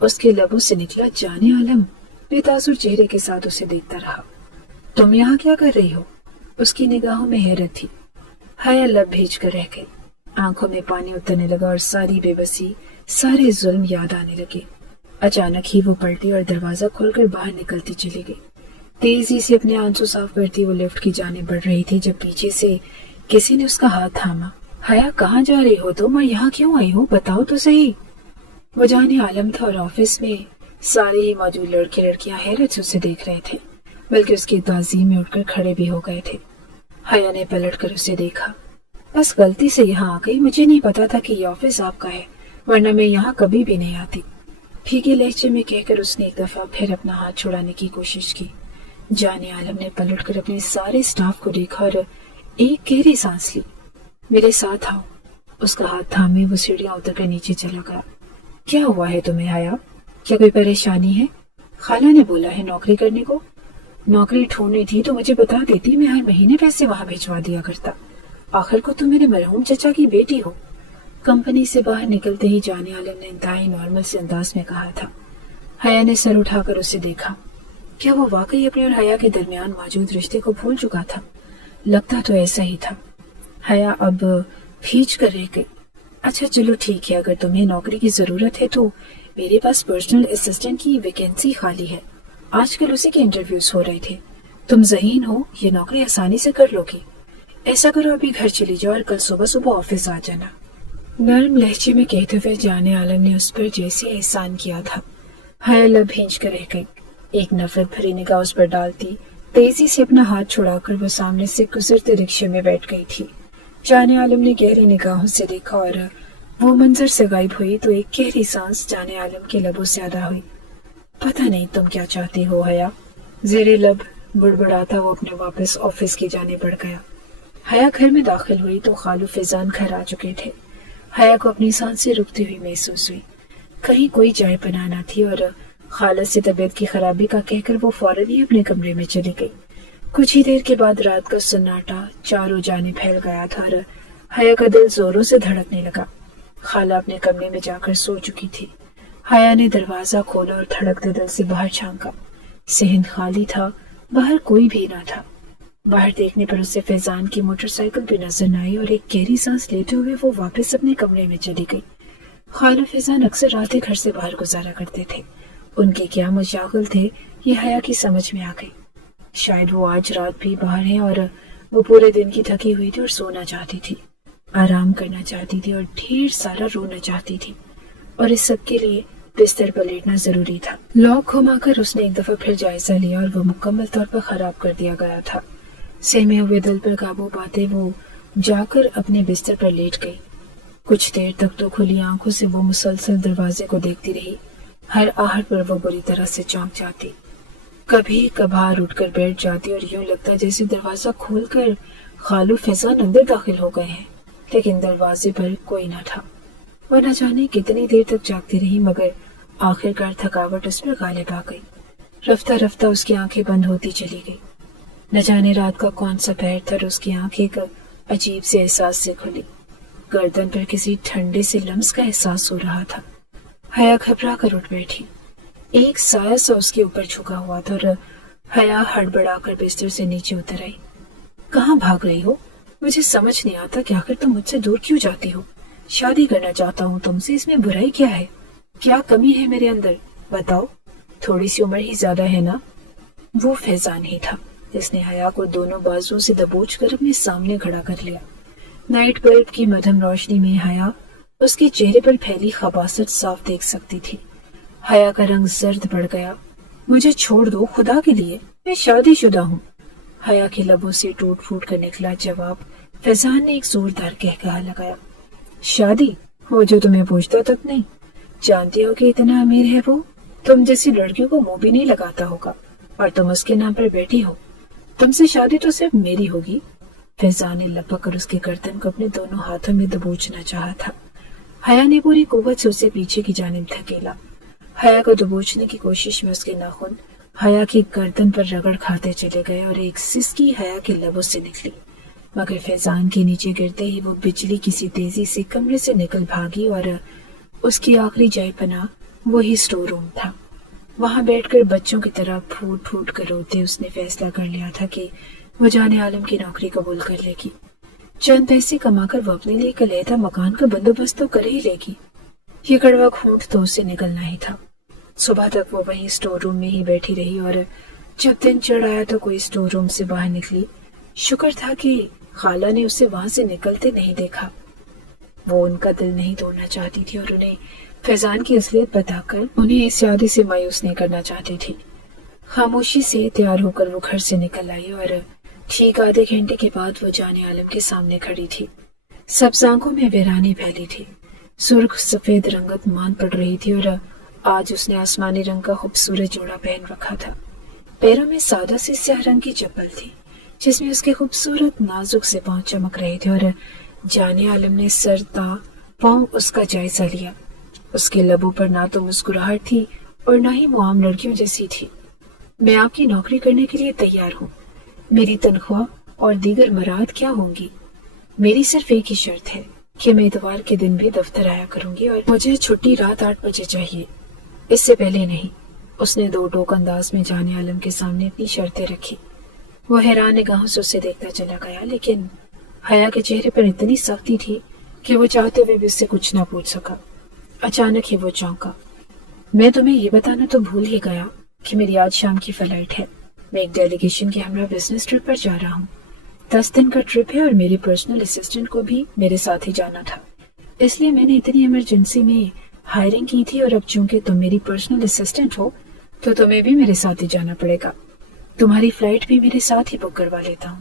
اس کے لبوں سے نکلا جان عالم. بے تاثر چہرے کے ساتھ اسے دیکھتا رہا. تم یہاں کیا کر رہی ہو؟ اس کی نگاہوں میں حیرت تھی. حیا لب بھیج کر رہ گئی. آنکھوں میں پانی اترنے لگا اور ساری بے بسی، سارے ظلم یاد آنے لگے. اچانک ہی وہ پلٹی اور دروازہ کھول کر باہر نکلتی چلی گئی. تیزی سے اپنے آنسو صاف کرتی وہ لفٹ کی جانب بڑھ رہی تھی جب پیچھے سے کسی نے اس کا ہاتھ تھاما. حیا کہاں جا رہی ہو تم؟ یہاں کیوں آئی ہو؟ بتاؤ تو صحیح. وہ جان عالم تھا اور آفس میں سارے ہی موجود لڑکے لڑکیاں حیرت سے اسے دیکھ رہے تھے، بلکہ اس کی تعظیم میں اٹھ کر کھڑے بھی ہو گئے تھے. حیا نے پلٹ کر اسے دیکھا. بس غلطی سے یہاں آ گئی. مجھے نہیں پتا تھا کہ یہ آفس آپ کا ہے، ورنہ میں یہاں کبھی بھی نہیں آتی. پھیکے لہجے میں کہہ کر اس نے ایک دفعہ پھر اپنا ہاتھ چھڑانے کی کوشش کی. جان عالم نے پلٹ کر اپنے سارے سٹاف کو دیکھا اور ایک گہری سانس لی. میرے ساتھ آؤ. اس کا ہاتھ تھامے وہ سیڑھیاں اتر کر نیچے چلا گیا. کیا ہوا ہے تمہیں حیا؟ کیا کوئی پریشانی ہے؟ خالہ نے بولا ہے نوکری کرنے کو. نوکری ڈھونڈنی تھی تو مجھے بتا دیتی، میں ہر مہینے پیسے وہاں بھیجوا دیا کرتا. آخر کو تم میرے مرحوم چچا کی بیٹی ہو. کمپنی سے باہر نکلتے ہی جان عالم نے انتہائی نارمل سے انداز میں کہا تھا. حیا نے سر اٹھا کر اسے دیکھا. کیا وہ واقعی اپنے اور حیا کے درمیان موجود رشتے کو بھول چکا تھا؟ لگتا تو ایسا ہی تھا. حیا اب کھینچ کر رہ گئی. اچھا چلو ٹھیک ہے، اگر تمہیں نوکری کی ضرورت ہے تو میرے پاس پرسنل اسسٹنٹ کی ویکینسی خالی ہے. آج کل اسی کے انٹرویوز ہو رہے تھے. تم ذہین ہو، یہ نوکری آسانی سے کر لو گی. ایسا کرو ابھی گھر چلی جاؤ اور کل صبح صبح آفس آ جانا. نرم لہجے میں کہتے ہوئے جان عالم نے اس پر جیسے احسان کیا تھا. حیا لب بھینچ کر رہ گئی. ایک نفرت بھری نگاہ اس پر ڈالتی تیزی سے اپنا ہاتھ چھڑا کر وہ سامنے سے گزرتے رکشے میں بیٹھ گئی تھی. جان عالم نے گہری نگاہوں سے دیکھا اور وہ منظر سے غائب ہوئی تو ایک گہری سانس جان عالم کے لبوں سے ادا ہوئی. پتہ نہیں تم کیا چاہتی ہو حیا؟ زیر لب بڑبڑاتا وہ اپنے واپس آفس کی جانب بڑھ گیا. حیا گھر میں داخل ہوئی تو خالو فیضان گھر آ چکے تھے. حیا کو اپنی سانسیں رکتی ہوئی محسوس ہوئی. کہیں کوئی جائے پناہ نہ تھی اور خالہ سے طبیعت کی خرابی کا کہہ کر وہ فوراً ہی اپنے کمرے میں چلی گئی. کچھ ہی دیر کے بعد رات کا سناٹا چاروں جانب پھیل گیا تھا اور حیا کا دل زوروں سے دھڑکنے لگا. خالہ اپنے کمرے میں جا کر سو چکی تھی. حیا نے دروازہ کھولا اور دھڑکتے دل سے باہر جھانکا. صحن خالی تھا، باہر کوئی بھی نہ تھا. باہر دیکھنے پر اسے فیضان کی موٹر سائیکل بھی نظر نہ آئی اور ایک گہری سانس لیتے ہوئے وہ واپس اپنے کمرے میں چلی گئی. خالہ فیضان اکثر راتیں گھر سے باہر گزارا کرتے تھے. ان کے کیا مشاغل تھے یہ حیا کی سمجھ میں آ گئی. شاید وہ آج رات بھی باہر ہیں اور وہ پورے دن کی تھکی ہوئی تھی اور سونا چاہتی تھی، آرام کرنا چاہتی تھی اور ڈھیر سارا رونا چاہتی تھی، اور اس سب کے لیے بستر پر لیٹنا ضروری تھا. لاک گھما کر اس نے ایک دفعہ پھر جائزہ لیا اور وہ مکمل طور پر خراب کر دیا گیا تھا. سہمے ہوئے دل پر قابو پاتے وہ جا کر اپنے بستر پر لیٹ گئی. کچھ دیر تک تو کھلی آنکھوں سے وہ مسلسل دروازے کو دیکھتی رہی. ہر آہٹ پر وہ بری طرح سے چونک جاتی. کبھی کبھار اٹھ کر بیٹھ جاتی اور یوں لگتا جیسے دروازہ کھول کر خالو فیضان اندر داخل ہو گئے ہیں، لیکن دروازے پر کوئی نہ تھا. وہ نہ جانے کتنی دیر تک جاگتی رہی مگر آخرکار تھکاوٹ اس پر غالب آ گئی. رفتہ رفتہ اس کی آنکھیں بند ہوتی چلی گئی. نہ جانے رات کا کون سا پہر تھا اور اس کی آنکھیں ایک عجیب سے احساس سے کھلی. گردن پر کسی ٹھنڈے سے لمس کا احساس ہو رہا تھا. حیا گھبرا کر اٹھ بیٹھی. ایک سایہ سا اس کے اوپر جھکا ہوا تھا اور حیا ہڑبڑا کر بستر سے نیچے اتر آئی. کہاں بھاگ رہی ہو؟ مجھے سمجھ نہیں آتا کہ آخر تم مجھ سے دور کیوں جاتی ہو. شادی کرنا چاہتا ہوں تم سے، اس میں برائی کیا ہے؟ کیا کمی ہے میرے اندر؟ بتاؤ. تھوڑی سی عمر ہی زیادہ ہے نا؟ وہ فیضان ہی تھا. اس نے حیا کو دونوں بازوؤں سے دبوچ کر اپنے سامنے کھڑا کر لیا۔ نائٹ بلب کی مدھم روشنی میں حیا اس کے چہرے پر پھیلی خباثت صاف دیکھ سکتی تھی۔ حیا کا رنگ زرد پڑ گیا۔ مجھے چھوڑ دو خدا کے لیے، میں شادی شدہ ہوں۔ حیا کے لبوں سے ٹوٹ پھوٹ کر نکلا جواب فیضان نے ایک زوردار قہقہا لگایا۔ شادی؟ وہ جو تمہیں پوچھتا تک نہیں؟ جانتی ہو کہ اتنا امیر ہے وہ؟ تم جیسی لڑکیوں کو منہ بھی نہیں لگاتا ہوگا، اور تم اس کے نام پر بیٹھی ہو۔ تم سے شادی تو صرف میری ہوگی۔ فیضان نے لپک کر اس کے گردن کو اپنے دونوں ہاتھوں میں دبوچنا چاہا تھا۔ حیا نے پوری قوت سے اسے پیچھے کی جانب دھکیلا۔ حیا کو دبوچنے کی کوشش میں اس کے ناخن حیا کی گردن پر رگڑ کھاتے چلے گئے اور ایک سسکی حیا کے لبوں سے نکلی، مگر فیضان کے نیچے گرتے ہی وہ بجلی کسی تیزی سے کمرے سے نکل بھاگی اور اس کی آخری جائے پناہ وہی اسٹور روم تھا۔ وہاں بیٹھ کر بچوں کی طرح پھوٹ پھوٹ کر روتے اس نے فیصلہ کر لیا تھا کہ وہ جان عالم کی نوکری قبول کر لے گی۔ چند پیسے کما کر وہ اپنے لیے ایک علیحدہ مکان کا بندوبست تو کر ہی لے گی۔ یہ کڑوا گھونٹ تو اسے نکلنا ہی تھا۔ صبح تک وہ وہیں اسٹور روم میں ہی بیٹھی رہی اور جب دن چڑھ آیا تو کوئی اسٹور روم سے باہر نکلی۔ شکر تھا کہ خالہ نے اسے وہاں سے نکلتے نہیں دیکھا۔ وہ ان کا دل نہیں توڑنا چاہتی تھی اور انہیں فیضان کی اصلیت بتا کر انہیں اس شادی سے مایوس نہیں کرنا چاہتی تھی۔ خاموشی سے تیار ہو کر وہ گھر سے نکل آئی اور ٹھیک آدھے گھنٹے کے بعد وہ جان عالم کے سامنے کھڑی تھی۔ سبز آنکھوں میں ویرانی پھیلی تھی، سرخ سفید رنگت مان پڑ رہی تھی اور آج اس نے آسمانی رنگ کا خوبصورت جوڑا پہن رکھا تھا۔ پیروں میں سادہ سی سیاہ رنگ کی چپل تھی جس میں اس کے خوبصورت نازک سے پاؤں چمک رہے تھے اور جان عالم نے سر تا پاؤں اس کا جائزہ لیا۔ اس کے لبوں پر نہ تو مسکراہٹ تھی اور نہ ہی وہ عام لڑکیوں جیسی تھی۔ میں آپ کی نوکری کرنے کے لیے تیار ہوں۔ میری تنخواہ اور دیگر مراد کیا ہوں گی؟ میری صرف ایک ہی شرط ہے کہ میں اتوار کے دن بھی دفتر آیا کروں گی اور مجھے چھٹی رات 8 بجے چاہیے، اس سے پہلے نہیں۔ اس نے دو ٹوک انداز میں جان عالم کے سامنے اپنی شرطیں رکھی۔ وہ حیران نگاہوں سے اسے دیکھتا چلا گیا، لیکن حیا کے چہرے پر اتنی سختی تھی کہ وہ چاہتے ہوئے بھی اس سے کچھ نہ پوچھ سکا۔ اچانک ہی وہ چونکا۔ میں تمہیں یہ بتانا تو بھول ہی گیا کہ میری آج شام کی فلائٹ ہے۔ میں ایک ڈیلیگیشن کے ہمراہ بزنس ٹرپ پر جا رہا ہوں۔ 10 دن کا ٹرپ ہے اور میری پرسنل اسسٹنٹ کو بھی میرے ساتھ ہی جانا تھا، اس لیے میں نے اتنی ایمرجنسی میں ہائرنگ کی تھی، اور اب چونکہ تم میری پرسنل اسسٹنٹ ہو تو تمہیں بھی میرے ساتھ ہی جانا پڑے گا۔ تمہاری فلائٹ بھی میرے ساتھ ہی بک کروا لیتا ہوں۔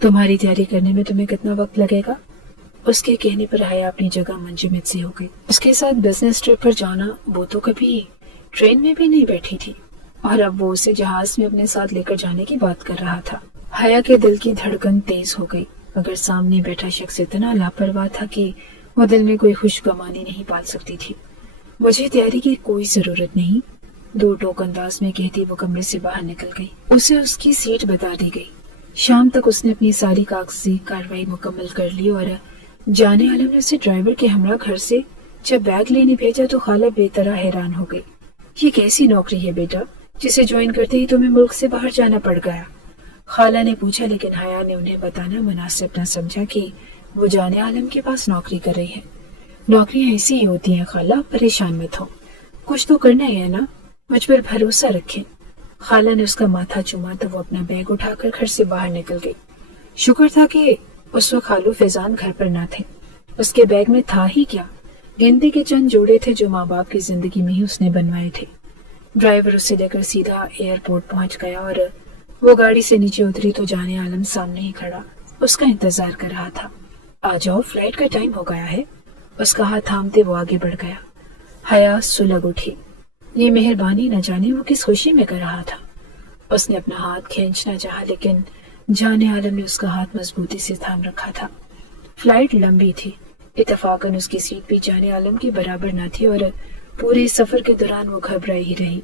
تمہاری تیاری کرنے میں تمہیں کتنا وقت لگے گا؟ اس کے کہنے پر حیا اپنی جگہ منجمد سی ہو گئی۔ اس کے ساتھ بزنس ٹرپ پر جانا، وہ تو کبھی ٹرین میں بھی نہیں بیٹھی تھی، اور اب وہ اسے جہاز میں اپنے ساتھ لے کر جانے کی بات کر رہا تھا۔ حیا کے دل کی دھڑکن تیز ہو گئی، مگر سامنے بیٹھا شخص اتنا لاپرواہ تھا کہ وہ دل میں کوئی خوشگوانی نہیں پال سکتی تھی۔ مجھے تیاری کی کوئی ضرورت نہیں، دو ٹوک انداز میں کہتی وہ کمرے سے باہر نکل گئی۔ اسے اس کی سیٹ بتا دی گئی۔ شام تک اس نے اپنی ساری کاغذی کارروائی مکمل کر لی اور جان عالم نے اسے ڈرائیور کے ہمراہ گھر سے جب بیگ لینے بھیجا تو خالہ بے طرح حیران ہو گئی۔ یہ کیسی نوکری ہے بیٹا جسے جوائن کرتے ہی تمہیں ملک سے باہر جانا پڑ گیا؟ خالہ نے پوچھا، لیکن حیا نے انہیں بتانا مناسب نہ سمجھا کہ وہ جان عالم کے پاس نوکری کر رہی ہے۔ نوکریاں ایسی ہی ہوتی ہیں خالہ، پریشان مت ہو، کچھ تو کرنا ہی ہے نا، مجھ پر بھروسہ رکھیں۔ خالہ نے اس کا ماتھا چوما تو وہ اپنا بیگ اٹھا کر گھر سے باہر نکل گئی۔ شکر تھا کہ اس وقت خالو فیضان گھر پر نہ تھے۔ اس کے بیگ میں تھا ہی کیا، گنتی کے چند جوڑے تھے جو ماں باپ کی زندگی میں ہی اس نے بنوائے تھے۔ ڈرائیور اسے لے کر سیدھا ایئرپورٹ پہنچ گیا اور وہ گاڑی سے نیچے اتری تو جان عالم سامنے ہی کھڑا اس کا انتظار کر رہا تھا۔ آ جاؤ، فلائٹ کا ٹائم ہو گیا ہے۔ اس کا ہاتھ تھامتے وہ آگے بڑھ گیا۔ حیا سلگ اٹھی، یہ مہربانی نہ جانے وہ کس خوشی میں کر رہا تھا۔ اس نے اپنا ہاتھ کھینچنا چاہا، لیکن جان عالم نے اس کا ہاتھ مضبوطی سے تھام رکھا تھا۔ فلائٹ لمبی تھی، اتفاقاً اس کی سیٹ بھی جان عالم کی برابر نہ تھی اور پورے سفر کے دوران وہ گھبرائی ہی رہی۔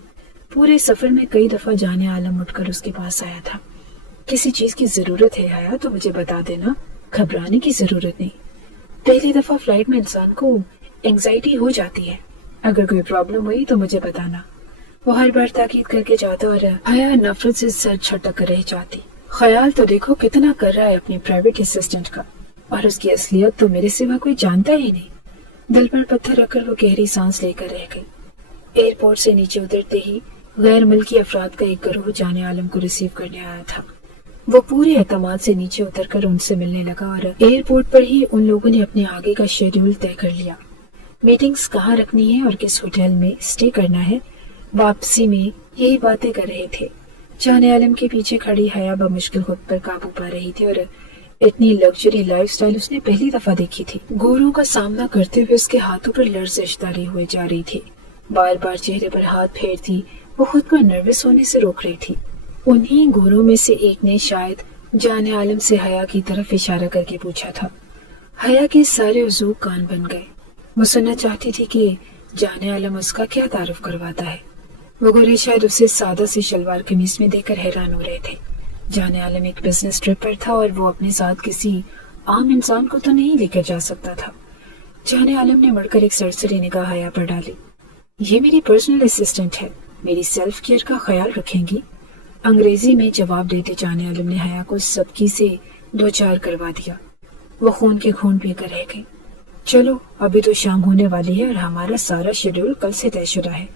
پورے سفر میں کئی دفعہ جان عالم اٹھ کر اس کے پاس آیا تھا۔ کسی چیز کی ضرورت ہے حیا تو مجھے بتا دینا، گھبرانے کی ضرورت نہیں۔ پہلی دفعہ فلائٹ میں انسان کو اینگزائٹی ہو جاتی ہے، اگر کوئی پرابلم ہوئی تو مجھے بتانا۔ وہ ہر بار تاکید کر کے جاتا اور حیا نفرت سے سر چھٹک کر رہ جاتی۔ خیال تو دیکھو کتنا کر رہا ہے اپنی پرائیویٹ اسسٹنٹ کا، اور اس کی اصلیت تو میرے سوا کوئی جانتا ہی نہیں۔ دل پر پتھر رکھ کر وہ گہری سانس لے کر رہ گئی۔ ایئرپورٹ سے نیچے اترتے ہی غیر ملکی افراد کا ایک گروہ جان عالم کو ریسیو کرنے آیا تھا۔ वो पूरे एतमाद से नीचे उतरकर उनसे मिलने लगा और एयरपोर्ट पर ही उन लोगों ने अपने आगे का शेड्यूल तय कर लिया। मीटिंग्स कहाँ रखनी है और किस होटल में स्टे करना है, वापसी में यही बातें कर रहे थे। जाने आलम के पीछे खड़ी हया बमुश्किल खुद पर काबू पा रही थी और इतनी लग्जरी लाइफस्टाइल उसने पहली दफा देखी थी। गोरों का सामना करते हुए उसके हाथों पर लर्जिश तारी हुए जा रही थी। बार बार चेहरे पर हाथ फेरती वो खुद को नर्वस होने से रोक रही थी। उन्हीं गोरों में से एक ने शायद जाने आलम से हया की तरफ इशारा करके पूछा था। हया के सारे उज़ू कान बन गए। वो सुनना चाहती थी कि जाने आलम उसका क्या तारुफ करवाता है। वो गोरे शायद उसे सादा सी शलवार कमीज में देखकर हैरान हो रहे थे। जाने आलम एक बिजनेस ट्रिप पर था और वो अपने साथ किसी आम इंसान को तो नहीं लेकर जा सकता था। जाने आलम ने मुड़कर एक सरसरी निगाह हया पर डाली। ये मेरी पर्सनल असिस्टेंट है, मेरी सेल्फ केयर का ख्याल रखेंगी। अंग्रेजी में जवाब देते जाने आलम ने हया को सबकी से दो चार करवा दिया। वो खून के खून पीकर रह गई। चलो अभी तो शाम होने वाली है और हमारा सारा शेड्यूल कल से तयशुदा है।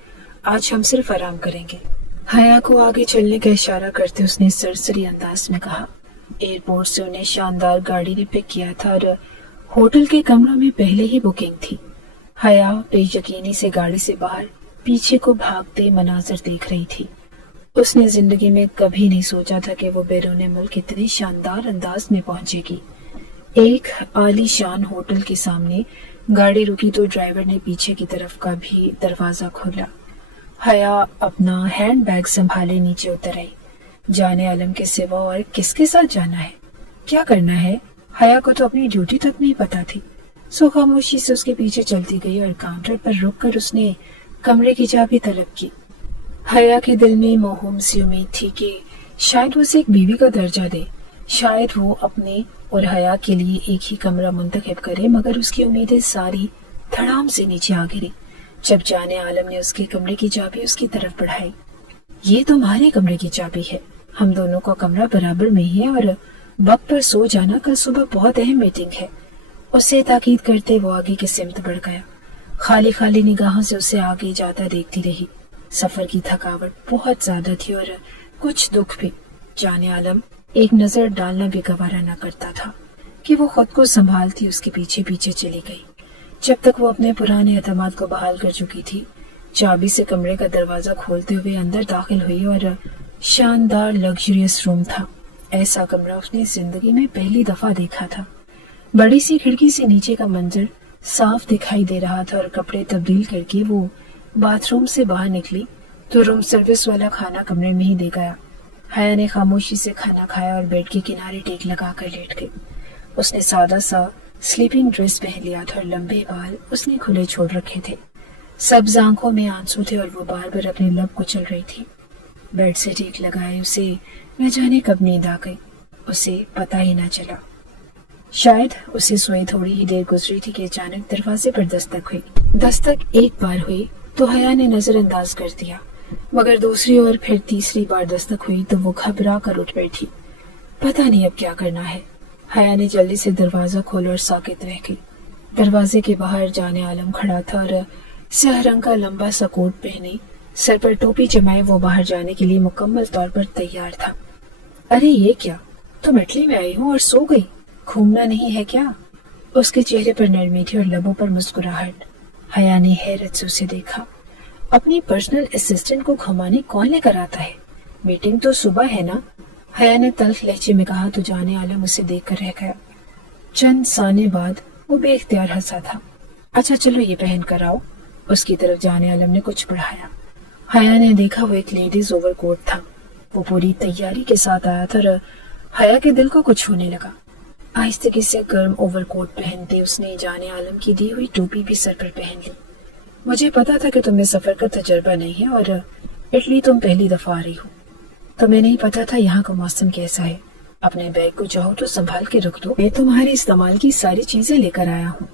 आज हम सिर्फ आराम करेंगे। हया को आगे चलने का इशारा करते उसने सरसरी अंदाज में कहा। एयरपोर्ट से उन्हें शानदार गाड़ी ने पिक किया था और होटल के कमरों में पहले ही बुकिंग थी। हया बेयकीनी से गाड़ी से बाहर पीछे को भागते मनाजर देख रही थी। उसने जिंदगी में कभी नहीं सोचा था कि वो बैरून मुल्क इतने शानदार अंदाज में पहुंचेगी। एक आलीशान होटल के सामने गाड़ी रुकी तो ड्राइवर ने पीछे की तरफ का भी दरवाजा खोला। हया अपना हैंड बैग संभाले नीचे उतर आई। जाने आलम के सिवा और किसके साथ जाना है, क्या करना है, हया को तो अपनी ड्यूटी तक नहीं पता थी। सो खामोशी से उसके पीछे चलती गई और काउंटर पर रुककर उसने कमरे की चाबी तलब की। हया के दिल में मौहूम सी उम्मीद थी कि शायद वो उसे एक बीवी का दर्जा दे, शायद वो अपने और हया के लिए एक ही कमरा मुंतखब करे, मगर उसकी उम्मीदें सारी धड़ाम से नीचे आ गिरी जब जाने आलम ने उसके कमरे की चाबी उसकी तरफ बढ़ाई। ये तुम्हारे कमरे की चाबी है, हम दोनों का कमरा बराबर में ही है और वक्त पर सो जाना, कल सुबह बहुत अहम मीटिंग है। उससे ताकीद करते वो आगे की सिमत बढ़ गया। खाली खाली निगाहों से उसे आगे जाता देखती रही। सफर की थकावट बहुत ज्यादा थी और कुछ दुख भी। जाने आलम एक नजर डालना भी गवारा न करता था कि वो खुद को संभालती उसके पीछे पीछे चली गई। जब तक वो अपने पुराने एतमाद को बहाल कर चुकी थी, चाबी से कमरे का दरवाजा खोलते हुए अंदर दाखिल हुई और शानदार लग्जरियस रूम था। ऐसा कमरा उसने जिंदगी में पहली दफा देखा था। बड़ी सी खिड़की से नीचे का मंजर साफ दिखाई दे रहा था और कपड़े तब्दील करके वो बाथरूम से बाहर निकली तो रूम सर्विस वाला खाना कमरे में ही दे गया। हया ने खामोशी से खाना खाया और बेड के किनारे टेक लगाकर लेट गई। उसने सादा सा स्लीपिंग ड्रेस पहन लिया था और लंबे बाल उसने खुले छोड़ रखे थे। सब्ज आंखों में आंसू थे और वो बार बार अपने लब कुचल रही थी। बेड से टेक लगाए उसे न जाने कब नींद आ गई, उसे पता ही न चला। शायद उसे सोए थोड़ी ही देर गुजरी थी कि अचानक दरवाजे पर दस्तक हुई। दस्तक एक बार हुई तो हया ने नजरअंदाज कर दिया, मगर दूसरी और फिर तीसरी बार दस्तक हुई तो वो घबरा कर उठ बैठी। पता नहीं अब क्या करना है। हया ने जल्दी से दरवाजा खोला और साकित रह गई। दरवाजे के बाहर जाने आलम खड़ा था और स्याह रंग का लंबा सा कोट पहने सर पर टोपी जमाए वो बाहर जाने के लिए मुकम्मल तौर पर तैयार था। अरे ये क्या, तुम इटली में आई हो और सो गई, घूमना नहीं है क्या? उसके चेहरे पर नरमी थी और लबों पर मुस्कुराहट। हया ने हैरत से उसे देखा। अपनी पर्सनल असिस्टेंट को घुमाने कौन लेकर आता है? मीटिंग तो सुबह है ना? हया ने तल्ख लहजे में कहा तो जाने आलम उसे देखकर रह गया। चंद साने बाद वो बेख्तियार हंसा था। अच्छा चलो ये पहन कर आओ। उसकी तरफ जाने आलम ने कुछ बढ़ाया। हया ने देखा वो एक लेडीज ओवरकोट था। वो पूरी तैयारी के साथ आया था और हया के दिल को कुछ होने लगा। आहिस्ते से गर्म ओवरकोट पहनते उसने जाने आलम की दी हुई टोपी भी सर पर पहन ली। मुझे पता था कि तुम्हें सफर का तजर्बा नहीं है और इटली तुम पहली दफा आ रही हो। तुम्हें नहीं पता था यहाँ का मौसम कैसा है। अपने बैग को चाहो तो संभाल के रख दो, मैं तुम्हारे इस्तेमाल की सारी चीजें लेकर आया हूँ।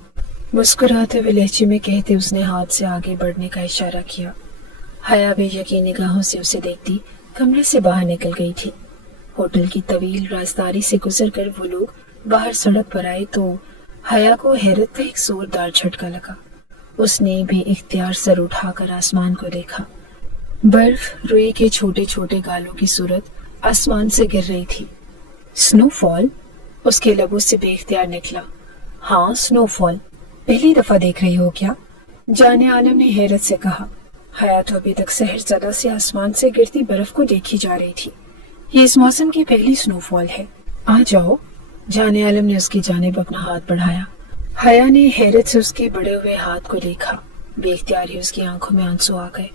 मुस्कुराते हुए लहजे में कहते उसने हाथ से आगे बढ़ने का इशारा किया। हया बेयकीन निगाहों से उसे देखती कमरे से बाहर निकल गई थी। होटल की तवील रास्तारी से गुजर कर वो लोग बाहर सड़क पर आए तो हया को हैरत का एक जोरदार झटका लगा। उसने भी इख्तियार सर उठाकर आसमान को देखा। बर्फ रुई के छोटे छोटे गालों की सूरत आसमान से गिर रही थी। Snow fall? उसके लबों से बेख्तियार निकला। हाँ, स्नो फॉल। पहली दफा देख रही हो क्या? जाने आलम ने हैरत से कहा। हया तो अभी तक सहरज़दा से आसमान से गिरती बर्फ को देखी जा रही थी। ये इस मौसम की पहली स्नोफॉल है। आ जाओ। जाने आलम ने उसकी जानिब अपना हाथ बढ़ाया। हया ने हैरत से उसके बढ़े हुए हाथ को देखा। बेख्तियार ही उसकी आंखों में आंसू आ गए।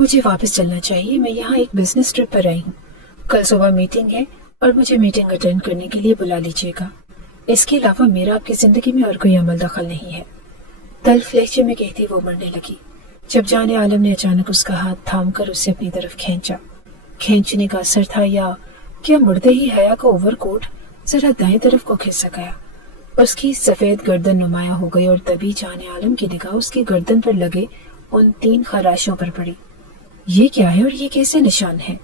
मुझे वापस चलना चाहिए, मैं यहाँ एक बिजनेस ट्रिप पर आई हूँ। कल सुबह मीटिंग है और मुझे मीटिंग अटेंड करने के लिए बुला लीजिएगा। इसके अलावा मेरा आपकी जिंदगी में और कोई अमल दखल नहीं है। तल्ख लहजे में कहती वो मरने लगी, जब जाने आलम ने अचानक उसका हाथ थामकर उसे अपनी तरफ खींचा। खींचने का असर था या क्या मुड़ते ही हया का ओवरकोट जरा दाएं तरफ को खिसक गया। उसकी सफेद गर्दन नुमाया हो गई और तभी जाने आलम की निगाह उसकी गर्दन पर लगे उन 3 खराशों पर पड़ी। ये क्या है और ये कैसे निशान है?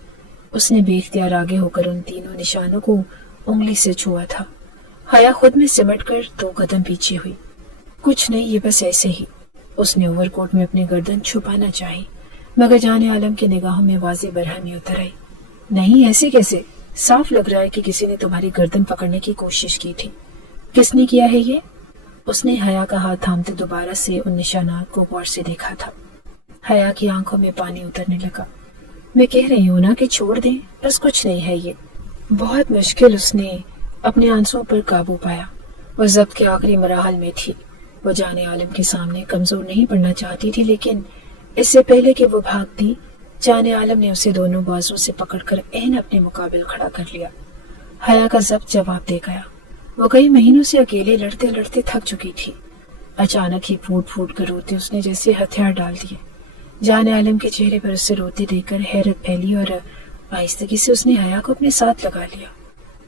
उसने बेख्तियार आगे होकर उन तीनों निशानों को उंगली से छुआ था। हया खुद में सिमट कर 2 कदम पीछे हुई। कुछ नहीं, ये बस ऐसे ही। उसने ओवरकोट में अपनी गर्दन छुपाना चाही, मगर जाने आलम की निगाहों में वाज़ेह बरहमी उतर आई। नहीं, ऐसे कैसे? साफ लग रहा है कि किसी ने तुम्हारी गर्दन पकड़ने की कोशिश की थी। किसने किया है ये? उसने हया का हाथ थामते दोबारा से उन निशानात को गौर से देखा था। हया की आंखों में पानी उतरने लगा। मैं कह रही हूँ ना कि छोड़ दें, बस कुछ नहीं है ये। बहुत मुश्किल उसने अपने आंसुओं पर काबू पाया। वो ज़ब्त के आखिरी मराहल में थी। वो जाने आलम के सामने कमजोर नहीं पड़ना चाहती थी, लेकिन इससे पहले कि वो भागती, जाने आलम ने उसे दोनों बाजू से पकड़कर ऐन अपने मुकाबिल खड़ा कर लिया। हया का ज़ब्त जवाब दे गया। वो कई महीनों से अकेले लड़ते लड़ते थक चुकी थी। अचानक ही फूट फूट कर रोते उसने जैसे हथियार डाल दिए। जाने आलम के चेहरे पर उससे रोते देखकर हैरत फैली और आहिस्तगी से उसने हया को अपने साथ लगा लिया।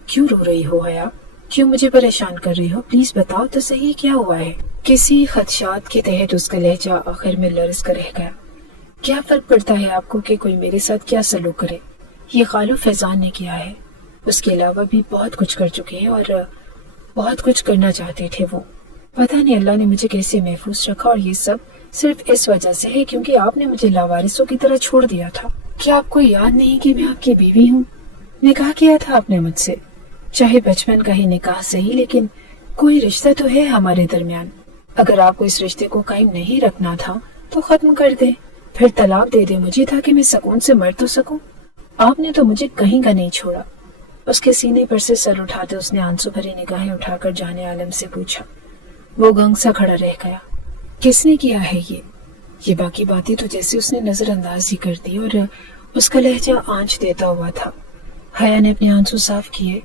क्यों रो रही हो हया? क्यों मुझे परेशान कर रही हो? प्लीज बताओ तो सही, क्या हुआ है? किसी खदशात के तहत उसका लहजा आखिर में लरज़ कर रह गया। क्या फर्क पड़ता है आपको कि कोई मेरे साथ क्या सलूक करे? ये खालू फैजान ने किया है। उसके अलावा भी बहुत कुछ कर चुके हैं और बहुत कुछ करना चाहते थे वो। पता नहीं अल्लाह ने मुझे कैसे महफूज रखा, और ये सब सिर्फ इस वजह से है क्योंकि आपने मुझे लावारिसों की तरह छोड़ दिया था। क्या आपको याद नहीं कि मैं आपकी बीवी हूँ? निकाह किया था आपने मुझसे, चाहे बचपन का ही निकाह सही, लेकिन कोई रिश्ता तो है हमारे दरमियान। अगर आपको इस रिश्ते को कायम नहीं रखना था तो खत्म कर दे, फिर तलाक दे दे मुझे, ताकि मैं सुकून से मर तो सकूं। आपने तो मुझे कहीं का नहीं छोड़ा। उसके सीने पर से सर उठाते उसने आंसू भरी निगाहें उठाकर जाने आलम से पूछा। वो गंग सा खड़ा रह गया। किसने किया है ये बाकी बातें तो जैसे उसने नजरअंदाज ही कर दी और उसका लहजा आंच देता हुआ था। हया ने अपने आंसू साफ किए।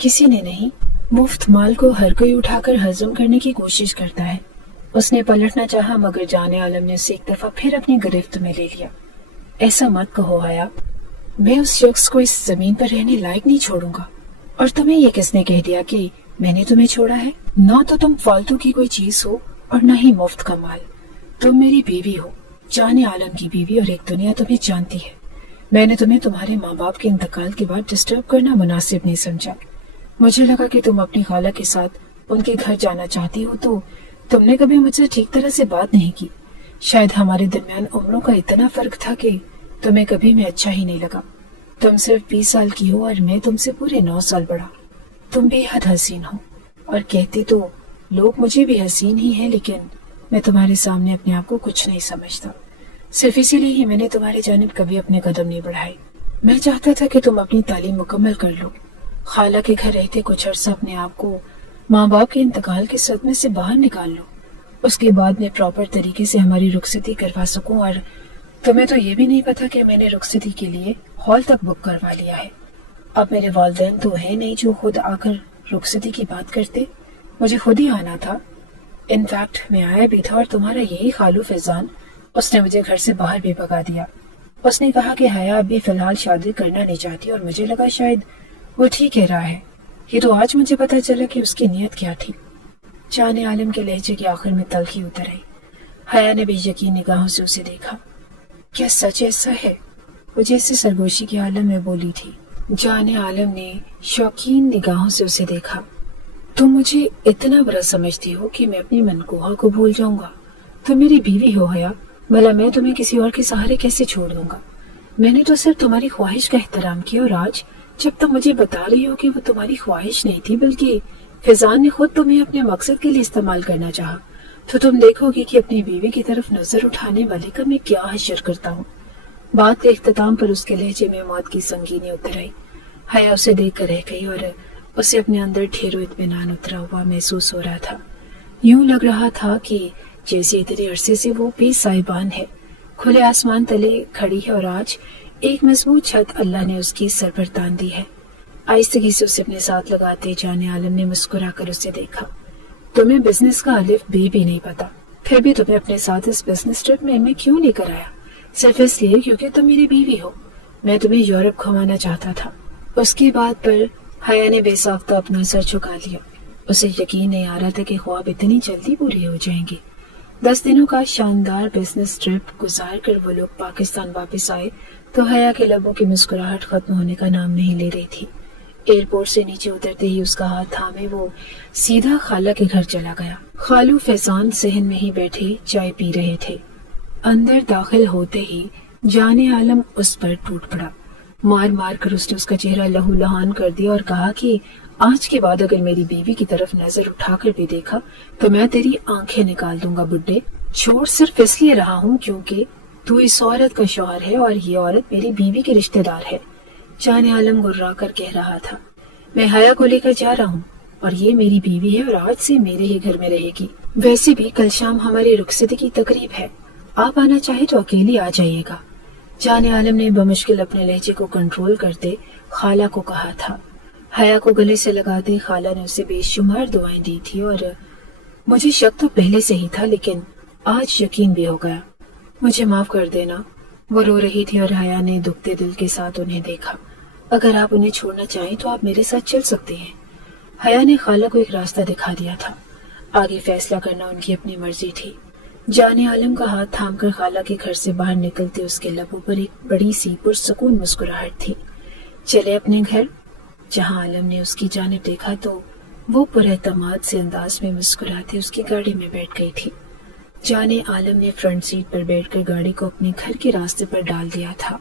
किसी ने नहीं, मुफ्त माल को हर कोई उठाकर हजम करने की कोशिश करता है। उसने पलटना चाहा, मगर जाने आलम ने उसे एक दफा फिर अपनी गिरफ्त में ले लिया। ऐसा मत कहो हया, मैं उस शख्स को इस जमीन पर रहने लायक नहीं छोड़ूंगा। और तुम्हें ये किसने कह दिया कि मैंने तुम्हें छोड़ा है? ना तो तुम फालतू की कोई चीज हो और न ही मुफ्त का माल। तुम मेरी बीवी हो, जाने आलम की बीवी, और एक दुनिया तुम्हें जानती है। मैंने तुम्हें तुम्हारे माँ बाप के इंतकाल के बाद डिस्टर्ब करना मुनासिब नहीं समझा। मुझे लगा कि तुम अपनी खाला के साथ उनके घर जाना चाहती हो, तो तुमने कभी मुझसे ठीक तरह से बात नहीं की। शायद हमारे दरमियान उम्रों का इतना फर्क था कि तुम्हें कभी मैं अच्छा ही नहीं लगा। तुम सिर्फ 20 साल की हो और मैं तुमसे पूरे 9 साल बड़ा। तुम बेहद हसीन हो, और कहते तो लोग मुझे भी हसीन ही है, लेकिन मैं तुम्हारे सामने अपने आप को कुछ नहीं समझता। सिर्फ इसीलिए ही मैंने तुम्हारी जानिब कभी अपने कदम नहीं बढ़ाए। मैं चाहता था कि तुम अपनी तालीम मुकम्मल कर लो, खाला के घर रहते कुछ अर्सा अपने आप को माँ बाप के इंतकाल के सदमे से बाहर निकाल लो। उसके बाद मैं प्रॉपर तरीके से हमारी रुखसती करवा सकूं। और तुम्हें तो ये भी नहीं पता कि मैंने रुखसती के लिए हॉल तक बुक करवा लिया है। अब मेरे वालिदैन तो है नहीं जो खुद आकर रुखसती की बात करते, मुझे खुद ही आना था। इनफैक्ट मैं आया भी था और तुम्हारा यही खालू फैजान, उसने मुझे घर से बाहर भी भगा दिया। उसने कहा कि हया अभी फिलहाल शादी करना नहीं चाहती, और मुझे लगा शायद वो ठीक कह रहा है। ये तो आज मुझे पता चला कि उसकी नीयत क्या थी। जाने आलम के लहजे के आखिर में तलखी उतर आई। हया ने बेयकीन निगाहों से उसे देखा। क्या सच ऐसा है? वो जैसे सरगोशी के आलम में बोली थी। जाने आलम ने शौकीन निगाहों से उसे देखा। तुम मुझे इतना बड़ा समझती हो कि मैं अपनी मनकोहा को भूल जाऊंगा? तुम मेरी बीवी हो हया, भला मैं तुम्हें किसी और के सहारे कैसे छोड़ दूंगा? मैंने तो सिर्फ तुम्हारी ख्वाहिश का एहतराम किया, और आज जब तुम मुझे बता रही हो कि वो तुम्हारी ख्वाहिश नहीं थी बल्कि फैजान ने खुद तुम्हें अपने मकसद के लिए इस्तेमाल करना चाहा, तो तुम देखोगी कि अपनी बीवी की तरफ नजर उठाने वाले का मैं क्या हश्र करता हूँ। बात के इख्तिताम पर उसके लहजे में मौत की संगीनी उतर आई। हया उसे देख कर रह गई और उसे अपने अंदर ढेरों इत्मीनान उतरा हुआ महसूस हो रहा था। यूं लग रहा था कि जैसे इतने अरसे से वो बेसाहिबान है, खुले आसमान तले खड़ी है और आज एक मजबूत छत अल्लाह ने उसकी सर पर तान दी है। आहिस्तगी से उसे अपने साथ लगाते जाने आलम ने मुस्कुराकर उसे देखा। तुम्हें बिजनेस का अलिफ बे भी नहीं पता, फिर भी तुम्हें अपने साथ इस बिजनेस ट्रिप में मैं क्यों लेकर आया? सिर्फ इसलिए क्योंकि तुम मेरी बीवी हो। मैं तुम्हें यूरोप घुमाना चाहता था। उसकी बात पर हया ने बेसाख्ता अपना सर झुका लिया। उसे यकीन नहीं आ रहा था कि ख्वाब इतनी जल्दी पूरे हो जाएंगे। 10 दिनों का शानदार बिजनेस ट्रिप गुजार कर वो लोग पाकिस्तान वापस आए तो हया के लबों की मुस्कुराहट खत्म होने का नाम नहीं ले रही थी। एयरपोर्ट से नीचे उतरते ही उसका हाथ थामे वो सीधा खाला के घर चला गया। खालू फैजान सहन में ही बैठे चाय पी रहे थे। अंदर दाखिल होते ही जाने आलम उस पर टूट पड़ा। मार मार कर उसने उसका चेहरा लहू लहान कर दिया और कहा कि आज के बाद अगर मेरी बीवी की तरफ नजर उठाकर भी देखा तो मैं तेरी आंखें निकाल दूंगा बुड्ढे। छोड़ सिर्फ इसलिए रहा हूँ क्योंकि तू इस औरत का शौहर है और ये औरत मेरी बीवी की रिश्तेदार है। जाने आलम गुर्रा कर कह रहा था, मैं हया को लेकर जा रहा हूँ और ये मेरी बीवी है और आज से मेरे ही घर में रहेगी। वैसे भी कल शाम हमारी रुखसती की तकरीब है, आप आना चाहे तो अकेली आ जाइएगा। जाने आलम ने बमुश्किल अपने लहजे को कंट्रोल करते खाला को कहा था। हया को गले से लगाते खाला ने उसे बेशुमार दुआएं दी थी और मुझे शक तो पहले से ही था लेकिन आज यकीन भी हो गया। मुझे माफ कर देना। वो रो रही थी और हया ने दुखते दिल के साथ उन्हें देखा। अगर आप उन्हें छोड़ना चाहें तो आप मेरे साथ चल सकते हैं। हया ने खाला को एक रास्ता दिखा दिया था। आगे फैसला करना उनकी अपनी मर्जी थी। जाने आलम का हाथ थामकर खाला के घर से बाहर निकलते उसके लबों पर एक बड़ी सी पुरसुकून मुस्कुराहट थी। चले अपने घर। जहां आलम ने उसकी जानिब देखा तो वो पुरएतमाद से अंदाज में मुस्कुराते उसकी गाड़ी में बैठ गई थी। जाने आलम ने फ्रंट सीट पर बैठकर गाड़ी को अपने घर के रास्ते पर डाल दिया था।